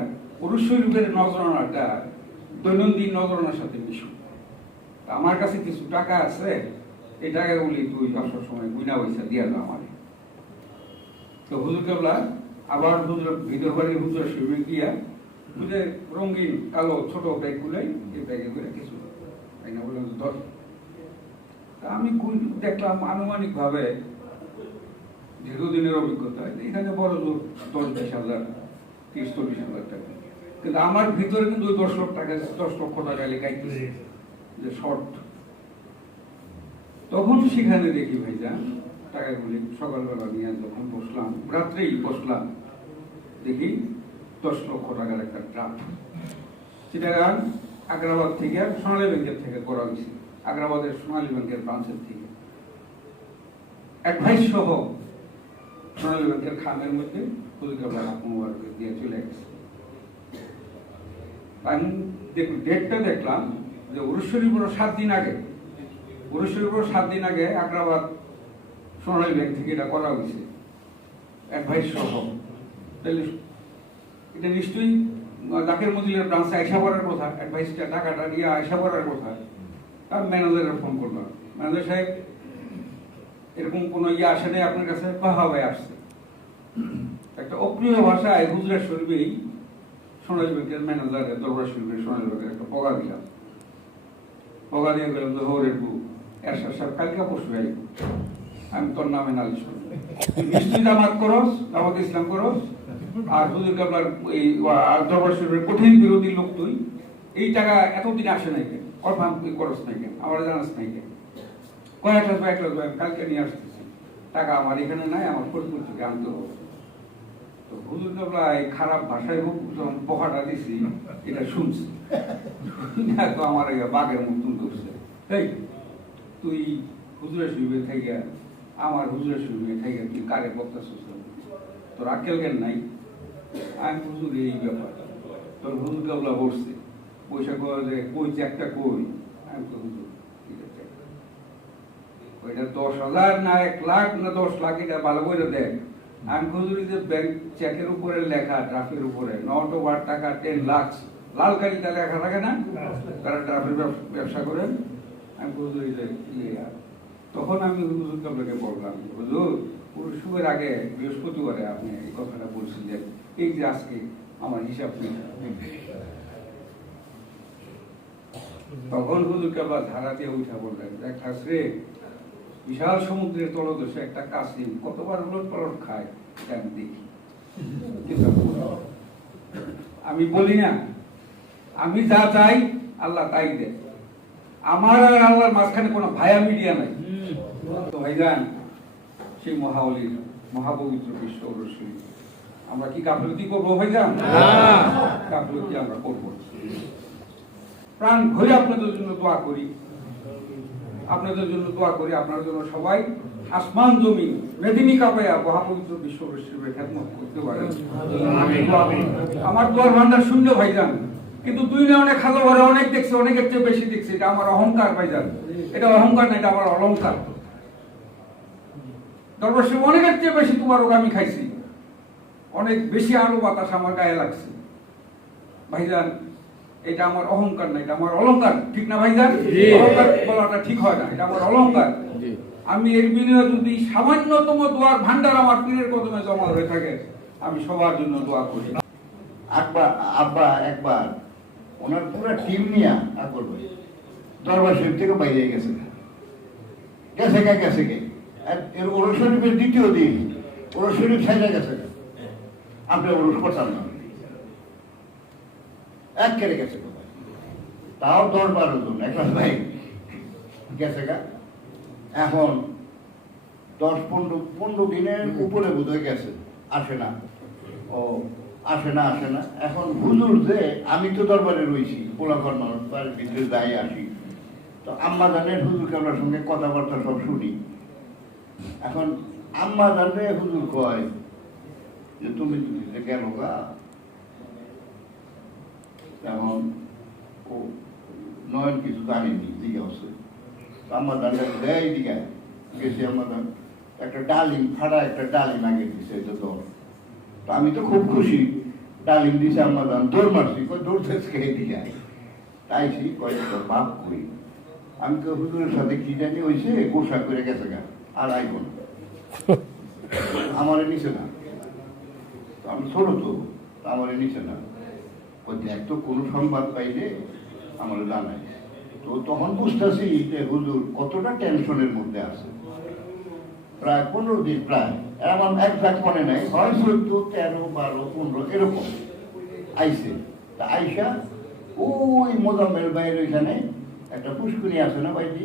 পুরুষ শরীফের নজরানাটা দৈনন্দিন নজরানার সাথে মিশুক। আমার কাছে কিছু টাকা আছে, এই টাকাগুলি তুই আসার সময় গুইনা পয়সা দিয়া দাও আমার। তো হুজুর কেবলা আবার হুজুর ভিতর বাড়ি হুজুর শরীফে গিয়া বুঝে রঙিন কালো ছোট ব্যাগ গুলাই এই ব্যাগে করে কিছু বললাম ধর। আমি দেখলাম আনুমানিক ভাবে দীর্ঘদিনের অভিজ্ঞতা এখানে বড় জোর 10-20 হাজার 30-40 হাজার টাকা, কিন্তু আমার ভিতরে কিন্তু ওই 10 লক্ষ টাকা লেখাইতেছে যে শর্ট। তখন সেখানে দেখি ভাইজান টাকাগুলি সকালবেলা নিয়ে যখন বসলাম, রাত্রেই বসলাম, দেখি 10 লক্ষ টাকার একটা ড্রাফট। সেটা আগ্রাবাদ থেকে সোনালী ব্যাংকের থেকে করা হয়েছে, আগ্রাবাদের সোনালী ব্যাংকের ব্রাঞ্চের থেকে অ্যাডভাইস সহ সোনালী ব্যাংকের খামের মধ্যে দিয়ে চলে গেছে। আমি ডেটটা দেখলাম যে উরুশ্বরী পুরো 7 দিন আগে আগ্রাবাদ সোনালী ব্যাংক থেকে এটা করা হয়েছে অ্যাডভাইস সহ। তাহলে এটা নিশ্চয়ই জাকের মজিলের ব্রাঞ্চে আয়সা করার কথা, অ্যাডভাইসটা টাকাটা নিয়ে আয়সা করার কথা। আর ম্যানেজারের ফোন করলাম, ম্যানেজার সাহেব এরকম কোনো আসে নাই আপনার কাছে? ভাই আসছে। একটা অপ্রিয় ভাষায় হুজুরের শরীফেই সোনালী ব্যাংকের ম্যানেজারের দরবার শরীফের সোনালী ব্যাংকের একটা পগা দিলাম। পগা দিয়ে গেলাম যে হরের বউ এরশাদ সাহেব কালকে পরশু আইব, আমি তোর নামে নালিশ করব, নিশ্চয়ই জামাত করস, জামাত ইসলাম করস, আর হুজুর কেবলার এই দরবার শরীফের কঠিন বিরোধী লোক তুই। এই টাকা এতদিন আসে নাই কেন? কনফার্ম তুই করস নাই কেন? আমার জানাস নাই কেন? কয়েক লাখ আমি কালকে নিয়ে আসতেছি, টাকা আমার এখানে নাই, আমার ফরিদপুর থেকে আনতে হবে। তো হুজুর কেবলা এই খারাপ ভাষায় যখন পোকাটা দিছি, এটা শুনছি, তো আমার বাঘের মতন করছে। এই তুই হুজুরের শরীফে থেকে আমার হুজুরের শরীফে থেকে তুই কারে বক্তাছিস? তোর আক্কেল জ্ঞান নাই? আমি হুজুর এই ব্যাপার। তোর হুজুর কেবলা বসছে, পয়সা কয় যে কই চেকটা কই? আমি তো হুজুর ঠিক আছে, ওইটা 10,000 না 1 লাখ না 10 লাখ, এটা ভালো করে দেখ। আমি হুজুর যে ব্যাংক চেকের উপরে লেখা, ড্রাফের উপরে নট ওভার টাকা 10 লাখ লাল কালিটা লেখা থাকে না, তারা ড্রাফের ব্যবসা করেন। আমি হুজুর তখন আমি হুজুর কেবলাকে বললাম, হুজুর পুরো শুভের আগে বৃহস্পতিবারে আপনি এই কথাটা বলছিলেন, এই যে আজকে আমার হিসাব নেই। তখন হুজুর কেবলা ধারা দিয়ে উঠা বললেন, দেখা রে বিশাল সমুদ্রের তলদেশে একটা কাসিম কতবার উলট পালট খায় আমি দেখি। আমি বলি না, আমি যা চাই আল্লাহ তাই দেয়, আমার আর আল্লাহর মাঝখানে কোনো ভায়া মিডিয়া নাই। তো ভাইজান সেই মহাবলীর মহাপবিত্র বিশ্ব রসুল আমরা কি গাফলতি করবো ভাইজান? গাফলতি আমরা করবো। প্রাণ ভরে আপনাদের জন্য দোয়া করি, আপনাদের জন্য দোয়া করি, আপনার জন্য সবাই আসমান জমিন মেদিনী কাপায়া মহাপবিত্র বিশ্ব রসুলের খেদমত করতে পারে। আমার দোয়ার ভান্ডার শূন্য ভাইজান, কিন্তু তুই না অনেক হাজার ঘরে অনেক দেখছি, অনেকের চেয়ে বেশি দেখছি। এটা আমার অহংকার ভাইজান, এটা অহংকার না, এটা আমার অলংকার। দরবার শরীফ অনেকের চেয়ে বেশি তোমার আমি খাইছি, অনেক বেশি আরো বাতাস আমার গায়ে লাগছে ভাইজান। এটা আমার অহংকার না, এটা আমার অলংকার, ঠিক না ভাইজান? অলংকার বলাটা ঠিক হয় না, এটা আমার অলংকার। আমি এর বিনিময়ে যদি সামান্যতম দোয়ার ভান্ডার আমার পীরের কদমে জমা হয়ে থাকে, আমি সবার জন্য দোয়া করি। আব্বা একবার ওনার পুরো টিম নিয়ে দরবার শরীফ থেকে বাইরে গেছে গেছে এর ওরস শরীফের দ্বিতীয় দিন ওরস শরীফ সাইডে গেছে, আপনি ওরস করতাম না, এক কেড়ে গেছে। তাও 10-12 জন একটা ভাই গেছে গা। এখন 10-15 দিনের উপরে বোধহয় গেছে, আসে না। ও আসে না। এখন হুজুর যে, আমি তো দরবারে রয়েছি, পোলাপার মানুষ, বাড়ির ভিতরে যাই আসি, তো আম্মা জানের হুজুর কেবলার সঙ্গে কথাবার্তা সব শুনি। এখন আম্মা জানলে হুজুর কয় যে তুমি গেল গা, তেমন ও নয়ন কিছু জানেনি, দিকে আছে। আম্মা জানলে দেয় দিকে গেছি, আম্মা জান একটা ডালিম ফাড়া, একটা ডালিম আগে দিছে, এটা দর। তো আমি তো খুব খুশি, ডালিম দিছে, আম্মা জান দৌড় মারছি, দৌড় খেয়ে দিয়ে তাইছি, কয়েকটা বাপ করি। আমি তো হুজুরের সাথে কি জানি হয়েছে, গোসা করে গেছে গা, আর আইব না, আমারে নিচে না। আমি ছোট তো, আমারে নিচে না। ওই দেখ তো কোনো সংবাদ পাইলে আমার জানাই। তো তখন বুঝতেছি যে হুজুর কতটা টেনশনের মধ্যে আছে। প্রায় 15 দিন, প্রায় আমার একজাক্ট মনে নাই, হয় 14, 13, 12, 15 এরকম আইসে। তা আইসা ওই মোজাম্মেল ভাইয়ের ওইখানে একটা পুষ্করী আছে না ভাইজি,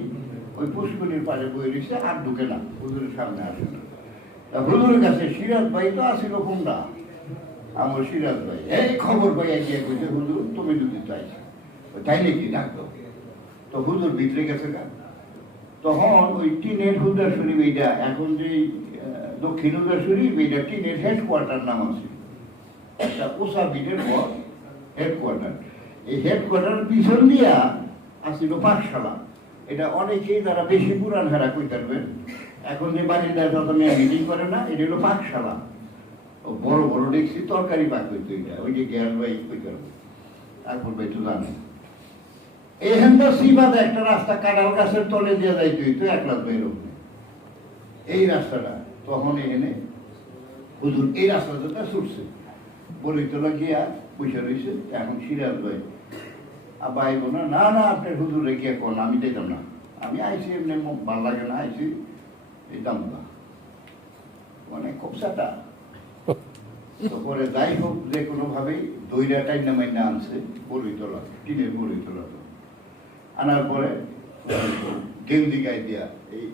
ওই পুষ্করীর পাড়ে বই রয়েছে, আর ঢুকে না, হুজুরের সামনে আসে না। তা হুজুরের কাছে সিরাজ ভাই তো আসিল, কোনটা আমার সিরাজ ভাই, এই খবর ভাই এগিয়ে কইছে, হুজুর তুমি যদি চাইছো, তাই নাকি ডাকতো। তো হুজুর ভিতরে গেছে গা। তখন ওই টিনের হুজুর শরীফ, এইটা এখন যে দক্ষিণ হুজুর শরীফ, এইটা টিনের হেডকোয়ার্টার নাম আছে, একটা উষা বিটের পর হেডকোয়ার্টার। এই হেডকোয়ার্টার পিছন দিয়া আসছিল পাঠশালা। এটা অনেকেই যারা বেশি পুরান হারা কই পারবেন, এখন যে বাড়িটা যত মেয়ে মিটিং করে না, এটা হলো পাঠশালা। বড় বড় দেখছি তরকারি পাক হইতো, এটা ওই যে গ্যাস ভাই কই পারবে, এখন ভাই তো জানে। এখান তো সিবাদে একটা রাস্তা কাঁঠাল গাছের তলে দিয়ে যাইতে হইতো, 1 লাখ বের হবে এই রাস্তাটা। তখন এখানে হুজুর এই রাস্তাটা ছুটছে, বলিতলা গিয়া পয়সা রয়েছে। এখন সিরাজ ভাই আবার আইব না, না না আপনার হুজুরে গিয়া কোন, আমি যেতাম না, আমি আইসি এমনি ভাল লাগে না, আইসি যেতাম না, মানে খুব সাটা। পরে যাই হোক, যে কোনো ভাবেই দইরা টাইনা মাইনা আনছে বলিতলা, টিনের বলিতলা। আনার পরে গেঞ্জি গায়ে দিয়া,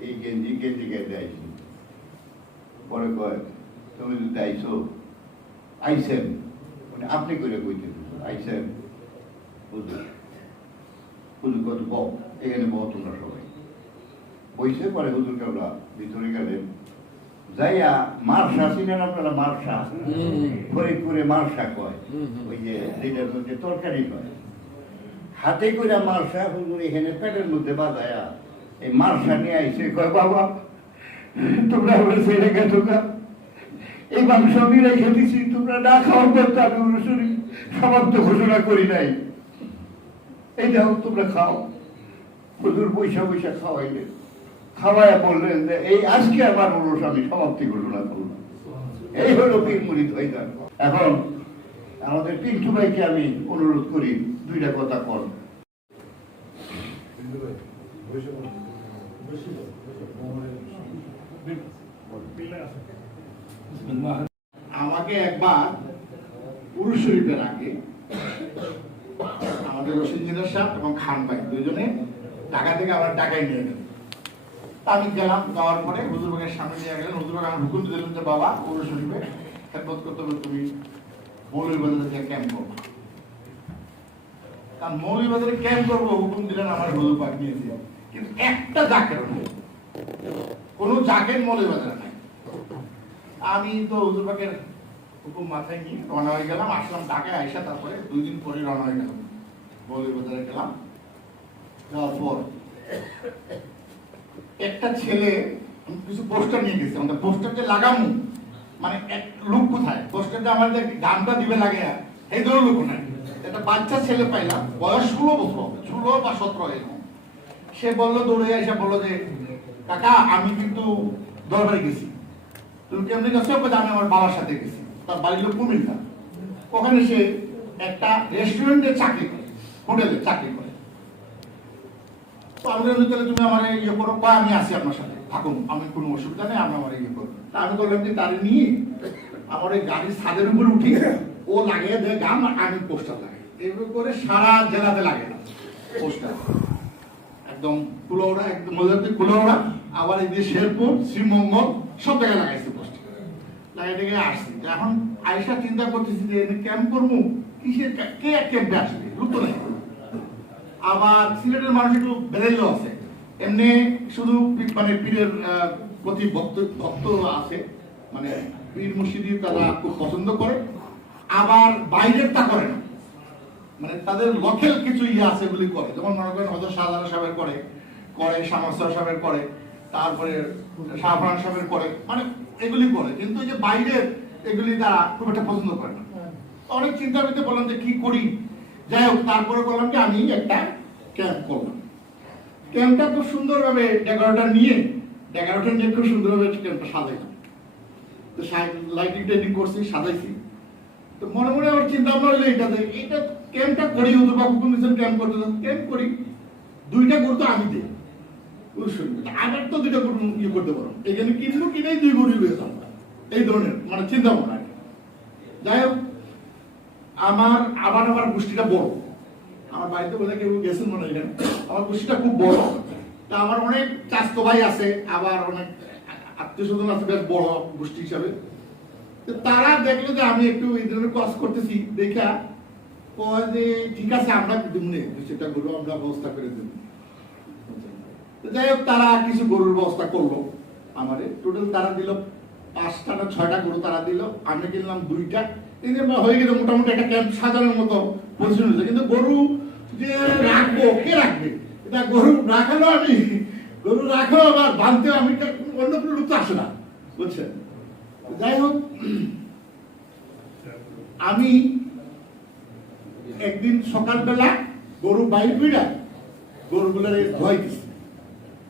এই গেঞ্জি গায়ে দিয়ে আইসি। পরে কয় তুমি যদি আইসো, আইসেন মানে আপনি করে কইতে আইসেন, হুজুর হুজুর কত বউ, এখানে বউ তোমরা সবাই বইছে। পরে হুজুর কেবলা ভিতরে গেলেন, যাইয়া মার্শা চিনেন আপনারা, মার্শা ফরিদপুরে মার্শা কয়, ওই যে যেটার মধ্যে তরকারি হয়, হাতে করে মার্শা হুজুর এখানে পেটের মধ্যে বাজায়া এই মার্শা নিয়ে আইসে। কয় বাবা তোমরা বলেছে রেখে ঢোকা, এই মাংস আমি রেখে দিছি, তোমরা না খাওয়ার পর তো আমি অনুসরী সমাপ্ত ঘোষণা করি নাই, এইটা হোক তোমরা খাও। হুজুর বৈশা বৈশা খাওয়াইলেন, খাওয়াইয়া বললেন যে এই আজকে আমার অনুষ আমি সমাপ্তি ঘোষণা করলাম। এই হলো পীর মুরিদ হইতাম। এখন আমাদের পিন্টু ভাইকে আমি অনুরোধ করি 2টা কথা কর। আমাকে একবার পুরুষ শরীফের আগে আমাদের রশিদ মিনার সাহেব এবং খান ভাই দুজনে ঢাকা থেকে আবার ঢাকায় নিয়ে গেলেন। আমি গেলাম, যাওয়ার পরে হুজুর বাগের সামনে নিয়ে গেলেন। হুজুর বাগ আমার হুকুম দিলেন যে বাবা পুরুষ শরীফে খেদমত করতে হবে, তুমি মৌলভীবাজারে থেকে ক্যাম্প করবো। কারণ মৌলভীবাজারে ক্যাম্প করবো হুকুম দিলেন আমার হুজুর পাক নিয়ে দিয়ে, কিন্তু একটা জাকের নেই, কোনো জাকের মৌলভীবাজারে নাই। আমি তো হুজুর পাকের হুকুম মাথায় নিয়ে রওনা হয়ে গেলাম, আসলাম ঢাকায়। আইসা তারপরে 2 দিন পরে রওনা হয়ে গেলাম, মৌলভীবাজারে গেলাম। যাওয়ার পর একটা ছেলে, আমি কিছু পোস্টার নিয়ে গেছি, আমাদের পোস্টার যে লাগামু মানে এক লোক কোথায়, পোস্টারটা আমাদের গানটা দিবে লাগে এই ধরনের লোক নাই। একটা বাচ্চা ছেলে পাইলাম, বয়স 16 বছর হবে, 16 বা 17 এরকম। সে বললো, দৌড়ে এসে বললো যে কাকা আমি কিন্তু দরবারে গেছি। তুমি কেমনি গেছো? আমি আমার বাবার সাথে গেছি। তার বাড়ির লোক কুমিল্লা, ওখানে সে একটা রেস্টুরেন্টে চাকরি করে, হোটেলে চাকরি করে। তো আমি বললাম তাহলে তুমি আমার ইয়ে করো, বা আমি আসি আপনার সাথে, থাকুন, আমি কোনো অসুবিধা নেই, আমি আমার ইয়ে করবো। তা আমি বললাম যে তারে নিয়ে আমার ওই গাড়ির ছাদের উপরে উঠি, ও লাগিয়ে দেয় গান, আমি পোস্টার লাগাই, এইভাবে করে সারা জেলাতে লাগে। পোস্টার একদম কুলাউড়া, একদম মজাতে কুলাউড়া, আবার এই যে শেরপুর, শ্রীমঙ্গল সব জায়গায় লাগাইছে পোস্টার। লাগাই থেকে আসছি, এখন আয়সা চিন্তা করতেছি যে ক্যাম্প করবো কিসের, কে ক্যাম্পে আসবে, রুতো নাই। আবার সিলেটের মানুষ একটু বেড়াইলেও আছে, এমনি শুধু মানে পীরের প্রতি ভক্ত আছে, মানে পীর মুর্শিদি তারা খুব পছন্দ করে, আবার বাইরের তা করে না, মানে তাদের লোকাল কিছু ইয়ে আছে এগুলি করে, যেমন মনে করেন হয়তো শাহজাহান সাহেবের করে শামসুর সাহেবের করে, তারপরে শাহফরান সাহেবের করে, মানে এগুলি করে, কিন্তু এই যে বাইরের এগুলি তারা খুব একটা পছন্দ করে না। অনেক চিন্তার ভিতরে বললাম যে কি করি, যাই হোক তারপরে বললাম যে আমি একটা ক্যাম্প করলাম। ক্যাম্পটা খুব সুন্দরভাবে ডেকোরেটর নিয়ে খুব সুন্দরভাবে ক্যাম্পটা সাজাইলাম। তো লাইটিং টাইটিং করছি, সাজাইছি। তো মনে মনে আমার চিন্তা ভাবনা হলো এইটা ক্যাম্পটা করি, হুজুরবাবু কমিশন ক্যাম্প করতে ক্যাম্প করি, 2টা গরু তো আমি দিই, আবার তো 2টা গরু ইয়ে করতে পারো, এখানে কিনবো কিনেই 2 গরু রয়েছে, এই ধরনের মানে চিন্তা ভাবনা। যাই হোক আমার গোষ্ঠীটা বড়, আমার বাড়িতে বোধ হয় কেউ গেছেন মনে হয়, আমার গোষ্ঠীটা খুব বড়। তা আমার অনেক চাচাতো ভাই আছে, আবার অনেক আত্মীয় স্বজন আছে বেশ বড় গোষ্ঠী হিসাবে। তারা দেখলো যে আমি একটু এই ধরনের কাজ করতেছি, দেখা কয় যে ঠিক আছে আমরা সেটা গরু আমরা ব্যবস্থা করে দেব। যাই হোক তারা কিছু গরুর ব্যবস্থা করলো, আমারে টোটাল তারা দিল 5টা না 6টা গরু তারা দিল, আমি কিনলাম 2টা, হয়ে গেল মোটামুটি একটা ক্যাম্প সাজানোর মতো পজিশন হয়েছে। কিন্তু গরু যে রাখবো, কে রাখবে, এটা গরু রাখালো আমি, গরু রাখো আবার বাঁধতেও আমি, অন্য কোনো লোক তো আসে না, বুঝছেন। যাই হোক আমি একদিন সকালবেলা গরু বাইর কইরা গরুগুলা ধোয়াইতেছি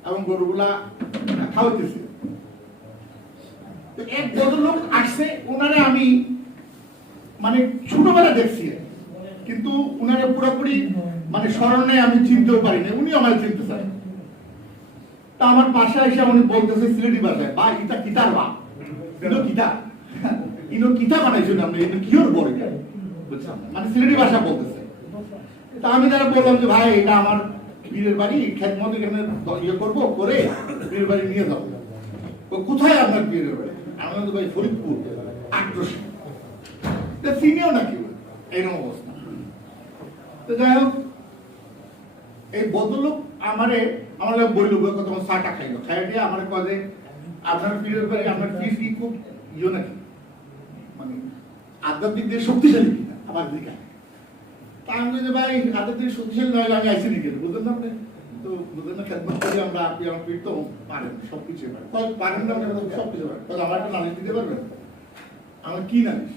এবং গরুগুলা খাওয়াইতেছি। এক ভদ্রলোক আসছে, ওনারে আমি মানে ছোটবেলা দেখছি, কিন্তু উনারে পুরোপুরি মানে স্মরণে আমি চিনতেও পারি না, উনি আমার চিনতে চান। তা আমার পাশে এসে উনি বলতেছে সিলেটি ভাষায়, বা ইটা কিতার বা ইনো কিতা বানাইছো না, এটা কিওর বড়, মানে সিলেটি ভাষা বলতেছে। তা আমি তারা বললাম যে ভাই এটা আমার পীরের বাড়ি, খেদমত এখানে ইয়ে করবো, করে পীরের বাড়ি নিয়ে যাবো। কোথায় আপনার পীরের বাড়ি? আমরা তো ভাই ফরিদপুর 800 চিনিও নাকি, এইরকম অবস্থা। তো যাই হোক এই ভদ্রলোক আমার বললো তোমার চাটা খাইলো, খাই দিয়ে আমার কয় যে আপনার পীরের বাড়ি, আপনার পীর কি খুব ইয়ে নাকি, মানে আধ্যাত্মিক দিয়ে শক্তিশালী কিনা আমার দিকে। তা আমি যে ভাই আধ্যাত্মিক শক্তিশালী নয়, আমি আইসি নাকি, বুঝলেন না আপনি, তো বুঝলেন না খেদমত করি আমরা, আপনি আমার পীর তো পারেন, সবকিছু পারেন না, সবকিছু পারেন, আমার একটা নালিশ দিতে পারবেন? আমার কি নালিশ?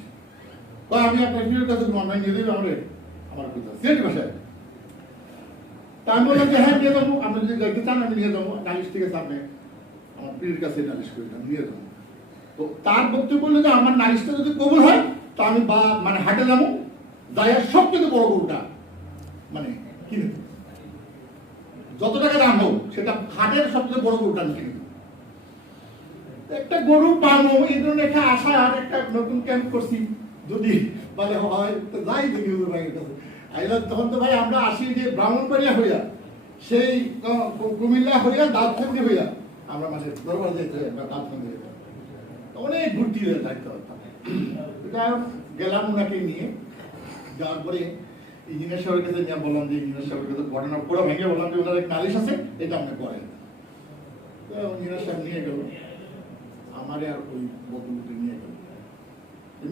আমি আপনার পীরের কাছে অনলাইন নিয়ে দেবে আমার কথা সিলেটি ভাষায়। তা আমি বললাম যে হ্যাঁ নিয়ে যাবো, আপনি যদি যাইতে চান আমি নিয়ে যাবো, নালিশ থেকে সামনে আমার পীরের কাছে নালিশ করে নিয়ে যাবো। তো তার বক্তব্য বললো যে আমার নালিশটা যদি কবুল হয় তা আমি মানে হাটে যাবো, যাই সব থেকে বড় গরুটা মানে কিনে দেবো, যত টাকা দাম হোক সেটা হাটের সবচেয়ে বড় গরুটা আমি কিনে দেবো। একটা গরু পাবো এই ধরনের একটা আশা, আর একটা নতুন ক্যাম্প করছি, যদি বলে হয় তো যাই দেখি ভাইয়ের কাছে আইলাম। তখন তো ভাই আমরা আসি যে ব্রাহ্মণবাড়িয়া হইয়া, সেই কুমিল্লা হইয়া দাঁতখান্দি হইয়া আমরা মানে দরবার যেতে হয়, দাঁতখান্দি অনেক ঘুরতি হয়ে থাকতে হতাম। গেলাম ওনাকে নিয়ে, যাওয়ার পরে ইঞ্জিনিয়ার সাহেবের কাছে নিয়ে বললাম যে ইঞ্জিনিয়ার সাহেবের কাছে ঘটনা পুরো ভেঙে বললাম যে ওনার এক নালিশ আছে, এটা আপনি করেন। তো ইঞ্জিনিয়ার সাহেব নিয়ে গেল আমারে, আর ওই বকুলকে নিয়ে গেল।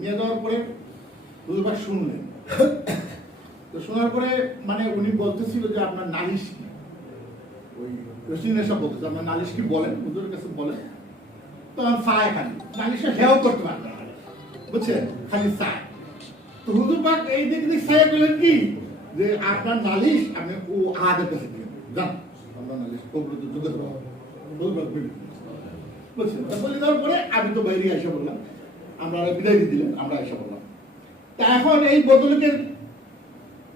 নিয়ে যাওয়ার পরে দুবার শুনলেন, তো শোনার পরে মানে উনি বলতেছিল যে আপনার নালিশ কি, ওই ইঞ্জিনিয়ার সাহেব বলতেছে আপনার নালিশ কি বলেন, হুজুরের কাছে বলেন। তো আমি চায় খালি নালিশটা হেও করতে পারবেন, বুঝছেন, খালি চায়। তো হুজুর পাক এই দিক দিয়ে চায় বললেন কি যে আপনার নালিশ আপনি ও আদের কাছে দিয়ে যান, আপনার নালিশ কবুল যোগাযোগ বুঝছেন। বলে দেওয়ার পরে আমি তো বাইরে এসে বললাম, আমরা বিদায় দিয়ে দিলেন, আমরা এসে বললাম। তা এখন এই বদলকের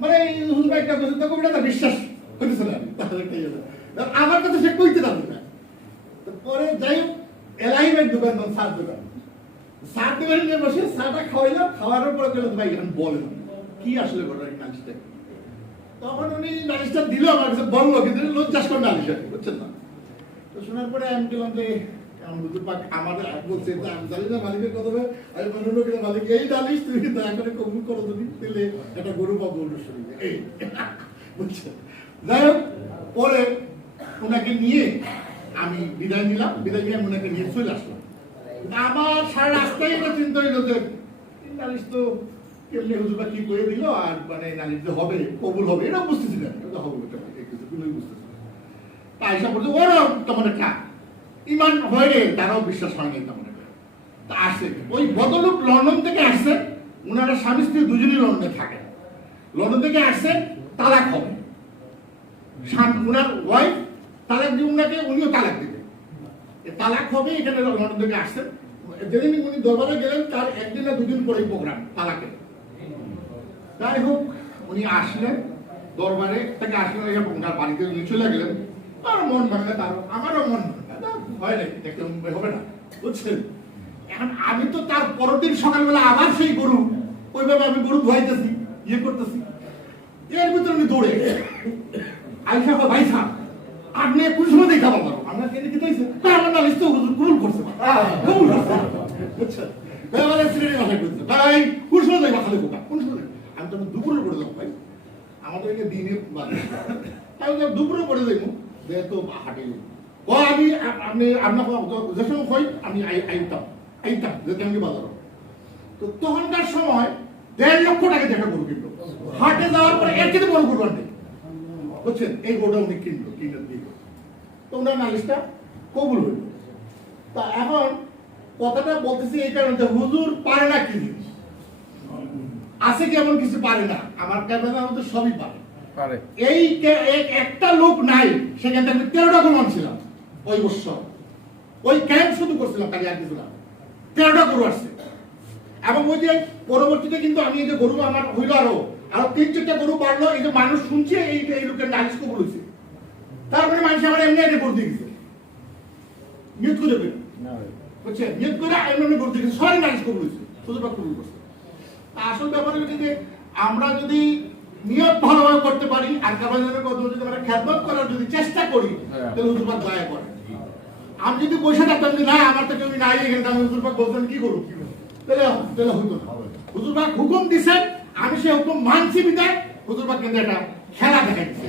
মানে হুজুর ভাই একটা বলছে, তখন এটা বিশ্বাস করতেছে না, আমার কাছে সে কইতে পারবে না। পরে যাই হোক এলাইমের দোকান, সার দোকান, সার দোকানে নিয়ে বসে চাটা খাওয়াইলাম, খাওয়ানোর পরে গেল ভাই এখন বলেন কি আসলে ঘটনা নালিশটা। তখন উনি নালিশটা দিল আমার কাছে বললো, কিন্তু লজ্জাস করে নালিশ আর কি, বুঝছেন না? তো শোনার পরে আমি বললাম যে হুজুর পাক আমাদের বলছে যে আমি জানি না মালিকের কথা, আমি বললো কিন্তু মালিক এই নালিশ তুমি দয়া করে কবুল করো, যদি পেলে একটা গরু পাবো ওটার শরীরে, এই বুঝছেন। যাই হোক, পরে ওনাকে নিয়ে আমি বিদায় নিলাম, বিদায় নিয়ে আমি ওনাকে নিয়ে চলে আসলাম। আমার সারা রাস্তায় এটা চিন্তা হইলো যে নালিশ তো কেমনি হুজুরটা কি করে দিল, আর মানে নালিশ যে হবে কবুল হবে এটা বুঝতেছি না, এটা হবে কিছুই বুঝতেছি না। তা আইসা বলছে ওরা তেমন একটা ইমান হয় রে, তারাও বিশ্বাস হয় না তেমন একটা। তা আসছে ওই ভদ্রলোক লন্ডন থেকে আসছে, ওনারা স্বামী স্ত্রী দুজনই লন্ডনে থাকে, লন্ডন থেকে আসছে, তালাক হবে, ওনার ওয়াইফ তালাক দিয়ে উনাকে, উনিও তালাক দিবে, তালাক হবে। এখানে লন্ডন থেকে আসছেন, যেদিন উনি দরবারে গেলেন তার একদিন না দুদিন পরেই প্রোগ্রাম তালাকের। যাই হোক, উনি আসলেন দরবারে থেকে, আসলেন ওনার বাড়িতে উনি চলে গেলেন। আর মন ভাঙলে তারও, আমারও মন ভাঙলে, হয় নাকি দেখতে হবে না, বুঝছেন। এখন আমি তো তার পরের দিন সকালবেলা আবার সেই গরু ওইভাবে আমি গরু ধোয়াইতেছি, ইয়ে করতেছি, এর ভিতরে উনি দৌড়ে আইসা ভাই সাহেব আপনি কোন সময় দেখা পাবো, আমরা কেন কি হয়েছে আমার নালিশ তো কবুল করছে, কবুল করছে, বুঝছেন। ভাই কোন সময় যাই বাসালে বোকা, কোন সময় আমি তো দুপুরে পড়ে যাবো ভাই, আমাদের এখানে দিনে আমি দুপুরে পড়ে যাইবো, যেহেতু হাটে আমি আপনি আপনার যে সময় হয় আমি আইতাম যেতে আমি বাজার। তো তখনকার সময় 1.5 লক্ষ টাকা দেখা গরু কিনলো, হাটে যাওয়ার পরে এর কিন্তু বড় গরু আনবে, বুঝছেন। এই গরুটা উনি কিনলো, কিনে দিল, তো ওনার নালিশটা কবুল হইল। তা এখন কথাটা বলতেছি এই কারণে যে হুজুর পারে না কি জিনিস আছে, কি এমন কিছু পারে না, আমার ক্যামেরার মধ্যে সবই পারে। এই একটা লোক নাই, সেখান থেকে আমি 13টা গরু আনছিলাম ওই বছর, ওই ক্যাম্প শুধু করছিলাম, কাজে আর কিছু না, 13টা গরু আসছে। এবং ওই যে পরবর্তীতে কিন্তু আমি এই যে গরু আমার হইলো আরো 3-4টা গরু বাড়লো, এই যে মানুষ শুনছে এই লোকের নালিশ কবুল হয়েছে, তারপরে মানুষ আমার এমনি একটা গরু দিয়ে গেছে, নিয়ত করে দেবে, বুঝছে, নিয়ত করে এমনি গরু দিয়ে গেছে, সবাই নালিশ কবুল হয়েছে, শুধু কবুল করছে। আসল ব্যাপার হচ্ছে যে আমরা যদি নিয়ত ভালোভাবে করতে পারি, আর কাবাজানের কথা যদি আমরা খেদমত করার যদি চেষ্টা করি, তাহলে হুজুর পাক দয়া করেন। আমি যদি বসে থাকতাম যে না আমার তো কেউ নাই এখানে, আমি হুজুর পাক বলতেন কি করবো, তাহলে হইতো না। হুজুর পাক হুকুম দিচ্ছেন, আমি সেই হুকুম মানছি বিদায়, হুজুর পাক কিন্তু একটা খেলা দেখাই দিচ্ছে।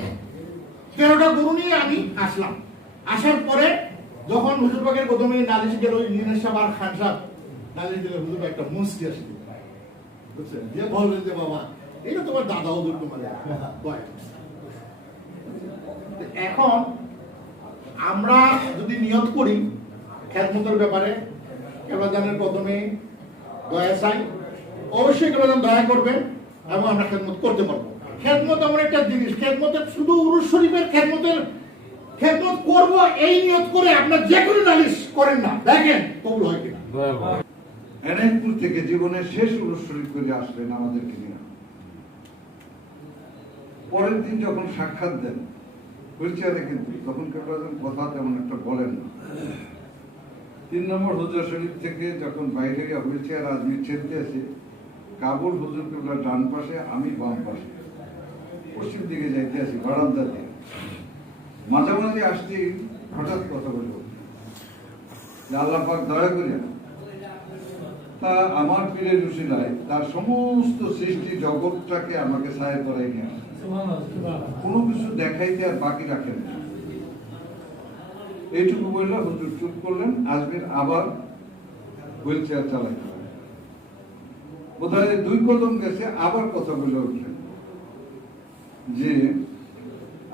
13টা গরু নিয়ে আমি আসলাম, আসার পরে যখন হুজুর পাকের প্রথমে নালিশ গেল, ইঞ্জিনিয়ার সাহেব আর খান সাহেব নালিশ দিলে, হুজুর পাক একটা মুস্কি আসে, বুঝছেন, যে বললেন যে বাবা এটা তোমার দাদা হুজুর তোমার। এখন আমরা যদি নিয়ত করি খেদমতের ব্যাপারে, কেবলাজানের প্রথমে দয়া চাই, অবশ্যই কেবলাজান দয়া করবেন এবং আমরা খেদমত করতে পারবো। খেদমত এমন একটা জিনিস, খেদমতের শুধু উরুস শরীফের খেদমত করবো এই নিয়ত করে আপনার যে কোনো নালিশ করেন না, দেখেন কবুল হয় কিনা। এনায়তপুর থেকে জীবনের শেষ উরুস শরীফ করে আসলেন আমাদেরকে নিয়ে। পরের দিন যখন সাক্ষাৎ দেন হুইলচেয়ারে, কিন্তু তখন কথা তেমন একটা বলেন না। 3 নম্বর হুজরা শরীফ থেকে যখন বাইরে হুইলচেয়ার আজমির ছেড়তে আসে, কাবুল হুজুর কেবলা ডান পাশে, আমি বাম পাশে, পশ্চিম দিকে যাইতে আসি বারান্দা দিয়ে। মাঝামাঝি আসতে হঠাৎ কথা বলবো যে আল্লাহ পাক দয়া করে তা আমার পীরের উসিলায় তার সমস্ত সৃষ্টি জগৎটাকে আমাকে ছায়া করাই নিয়ে আসে, কোনো কিছু দেখাইতে আর বাকি রাখেন না। এইটুকু বললে হুজুর চুপ করলেন। আজমির আবার হুইল চেয়ার চালাইতে হবে, বোধহয় 2 কদম গেছে, আবার কথা বলে উঠলেন যে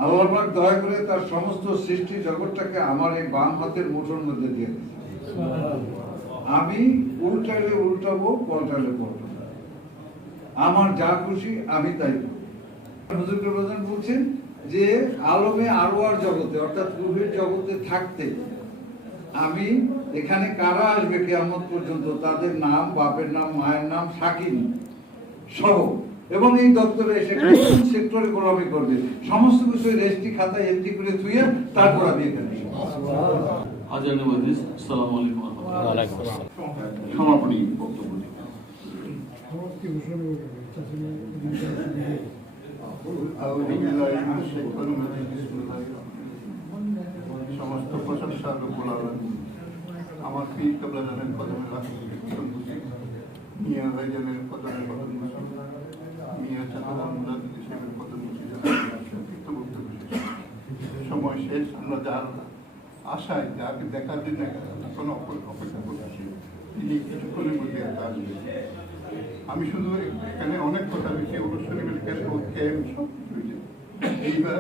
আল্লাহ পাক দয়া করে তার সমস্ত সৃষ্টি জগৎটাকে আমার এই বাম হাতের মুঠোর মধ্যে দিয়ে দিয়েছে, আমি উল্টালে উল্টাবো, পল্টালে পল্টাবো, আমার যা খুশি আমি তাই করব। হুজুর কেবলাজান বলছেন যে আলমে আরওয়ার জগতে অর্থাৎ রূহের জগতে থাকতে আমি এখানে কারা আসবে কিয়ামত পর্যন্ত, তাদের নাম, বাপের নাম, মায়ের নাম, সাকিন সহ, এবং এই দপ্তরে এসে কোন সেক্টরে গোলামি করবে সমস্ত কিছু রেজিস্ট্রি খাতায় এন্ট্রি করে থুয়ে তারপর আমি এখানে সমাপনী বক্তব্য। সমস্ত প্রশংসা রব্বুল আলামিন আমার পীর কেবলা জানের কদমে রাখি মিয়া ভাইজানের কদমে কদম মিয়া চাঁদা হিসেবের কদম সময় শেষ। আমরা যার আশায় যাকে দেখার জন্য এখন অপেক্ষা করতেছি তিনি কিছুক্ষণের মধ্যে আসবেন। আমি শুধু এখানে অনেক কথা বেশি শরীফের এইবার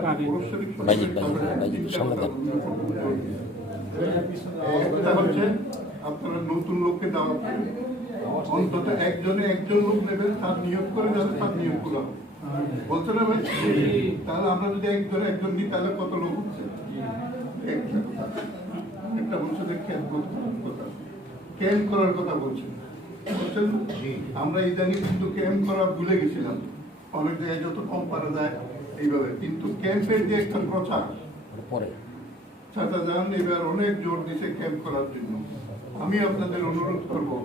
একটা হচ্ছে আপনারা নতুন লোককে দেওয়া অন্তত একজন লোক নেবেন, তার নিয়োগ করে যাবে, তার নিয়োগ করা হবে। বলছে না ভাই? তাহলে আমরা যদি একজন নিই তাহলে কত লোক হচ্ছে? একটা বলছে যে ক্যাম্প করার কথা বলছেন। আমরা ইদানিং কিন্তু ক্যাম্প করা ভুলে গেছিলাম, অনেক জায়গায় যত কম পারা যায় এইভাবে। কিন্তু ক্যাম্পের যে একটা প্রচার চাচা যান এবার অনেক জোর দিচ্ছে ক্যাম্প করার জন্য। আমি আপনাদের অনুরোধ করবো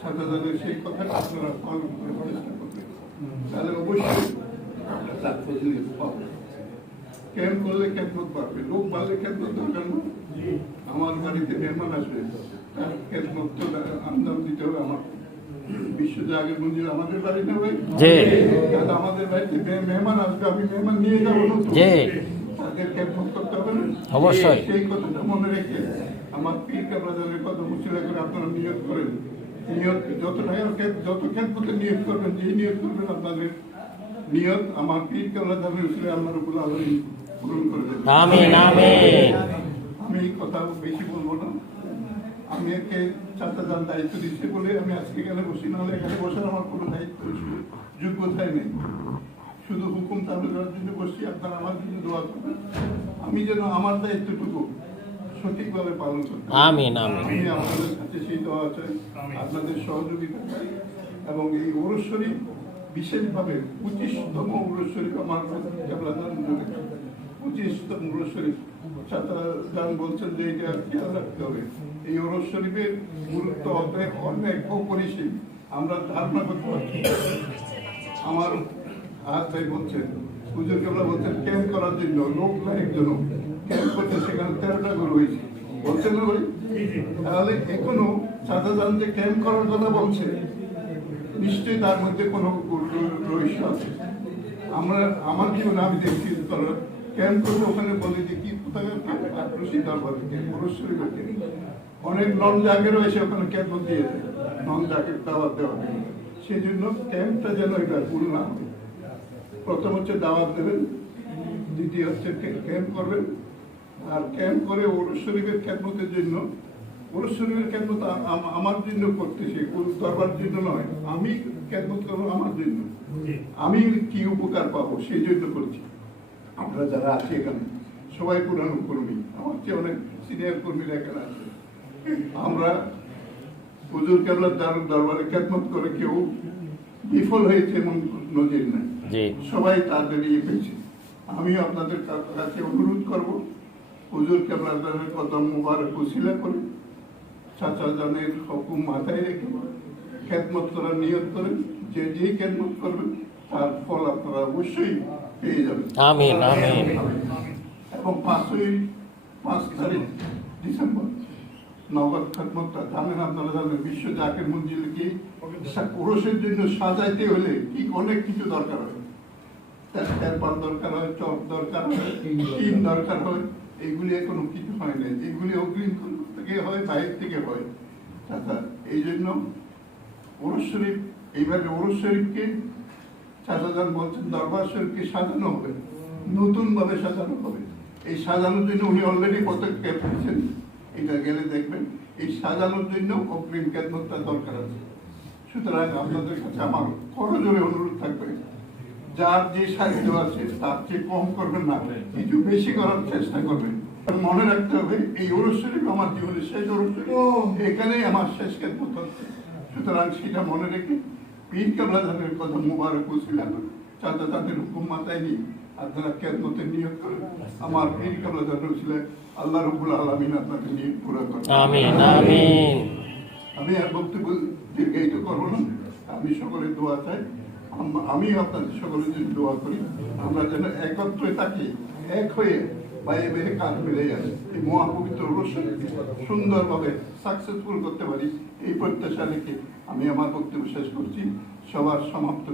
চাচা যাদের সেই কথাটা আপনারা পালন করে চেষ্টা করবেন, তাহলে অবশ্যই ক্যাম্প করলে ক্যাম্প পারবে। লোক বাড়লে ক্যাম্প দরকার না। আমার বাড়িতে মেহমান আসবে, তার ক্যাম্প আমদাম দিতে হবে। আমার বিশ্বজাগের মন্দির আমাদের বাড়ি না ভাই, তাহলে আমাদের বাড়িতে মেহমান আসবে, আমি মেহমান নিয়ে যাবো, তাদের ক্যাম্প করতে হবে না অবশ্যই। সেই কথাটা মনে রেখে আমার পীর কেবলা জানের কথা মুছিলা করে আপনারা নিয়োগ করেন। নিয়োগ যত ক্যাম্পকে নিয়োগ করবেন, যে নিয়োগ করবেন আপনাদের নিয়োগ আমার পীর কেবলা জানের উচিলে আল্লাহ রাব্বুল আলামিন পূরণ করে দেবেন। আমিন আমিন। আমি এই কথা বেশি বলবো না। আমি একে চাচা যান দায়িত্ব দিচ্ছে বলে আমি আজকে এখানে বসি, নাহলে এখানে বসার আমার কোনো দায়িত্ব যোগ্যতাই নেই। শুধু হুকুম চালু করার জন্য বসছি। আপনারা আমার জন্য দোয়া করবেন, আমি যেন আমার দায়িত্বটুকু সঠিকভাবে পালন করতে পারি। আমিন আমিন। আমি আপনাদের কাছে সেই দোয়া চাই, আপনাদের সহযোগিতা চাই। এবং এই ওরস শরীফ বিশেষভাবে 25তম ওরস শরীফ আমার কেবলা জান 25তম ওরস শরীফ চাচা যান বলছেন যে এটা খেয়াল রাখতে হবে। এই ওরস শরীফের গুরুত্ব অনেক অপরিসীম, আমরা ধারণা করতে পারছি। আমার ভাই বলছেন, হুজুর কেবলা বলছেন ক্যাম্প করার জন্য লোক না একজন ক্যাম্প করতে, সেখানে 13টা গরু হয়েছে বলছেন না ভাই? তাহলে এখনো চাচা যান যে ক্যাম্প করার কথা বলছে, নিশ্চয়ই তার মধ্যে কোনো রহস্য আছে। আমার জীবনে আমি দেখছি ক্যাম্প করলে ওখানে বলে যে কি কোথায় অনেক নন জাগের রয়েছে ওখানে ক্যাম্প দিয়ে দেয়, নন জাগের দাওয়াত দেওয়া। সেই জন্য ক্যাম্পটা যেন এটা ভুল না হয়। প্রথম হচ্ছে দাওয়াত দেবেন, দ্বিতীয় হচ্ছে ক্যাম্প করবেন। আর ক্যাম্প করে ওরস শরীফের খেদমতের জন্য, ওরস শরীফের খেদমত আমার জন্য করতেছি, দরবার জন্য নয়। আমি খেদমত করবো আমার জন্য, আমি কি উপকার পাবো সেই জন্য করছি। আমরা যারা আছি এখানে সবাই পুরানো কর্মী, আমার চেয়ে অনেক সিনিয়র কর্মীরা এখানে আছে। আমরা হুজুর কেবলার দরবারে খেদমত করে কেউ বিফল হয়েছে এমন নজির নাই, সবাই তাদের ইয়ে পেয়েছে। আমিও আপনাদের কাছে অনুরোধ করবো হুজুর কেবলার দরবারে কদম মুবারক উসিলা করে চাচা জানের হুকুম মাথায় রেখে খেদমত করার নিয়ত করেন। যে যেই খেদমত করবেন তার ফল আপনারা অবশ্যই পেয়ে যাবেন। আমিন আমিন। এবং 5 তারিখ ডিসেম্বর নগদ খেদমতটা জানেন, আপনারা জানেন বিশ্ব জাকের মঞ্জিলকে ওরসের জন্য সাজাইতে হলে কি অনেক কিছু দরকার হয়। তেরপাল দরকার হয়, চপ দরকার হয়, টিন দরকার হয়। এইগুলি কোনো কিছু হয় না, এগুলি অগ্রিম থেকে হয়, বাইরে থেকে হয়। আচ্ছা, এই জন্য ওরস শরীফ এইভাবে ওরস শরীফকে চাচা যান বলছেন দরবার শরীফকে সাজানো হবে, নতুন ভাবে সাজানো হবে। এই সাজানোর জন্য উনি অলরেডি পদক্ষেপ নিয়েছেন, এটা গেলে দেখবেন। এই সাজানোর জন্য অগ্রিম খেদমতটা দরকার আছে। সুতরাং আপনাদের কাছে আমার করজোরে অনুরোধ থাকবে, যার যে সাহিত্য আছে তার চেয়ে কম করবেন না, কিছু বেশি করার চেষ্টা করবেন। মনে রাখতে হবে এই ওরস শরীফ আমার জীবনের শেষ ওরস শরীফ, এখানেই আমার শেষ খেদমত হচ্ছে। সুতরাং সেটা মনে রেখে পীর কেবলা জানের কথা মুবারক উসিলা করে চাচা তাদের হুকুম মাথায় নিয়ে আপনারা খেদমতে নিয়োগ করেন। আমার পীর কেবলা জানের উসিলায় আল্লাহ রাব্বুল আলামিন আপনাকে নিয়োগ পুরো করেন। আমিন আমিন। আমি আর বক্তব্য দীর্ঘায়িত করবো না, আমি সকলের দোয়া চাই। আমি আপনাদের সকলের জন্য দোয়া করি আমরা যেন একত্রে থাকি, এক হয়ে বাইরে বাইরে কাজ মিলে যায় এই মহাপবিত্র অনুষ্ঠান সুন্দরভাবে সাকসেসফুল করতে পারি এই প্রত্যাশা রেখে আমি আমার বক্তব্য শেষ করছি। সবার সমাপ্ত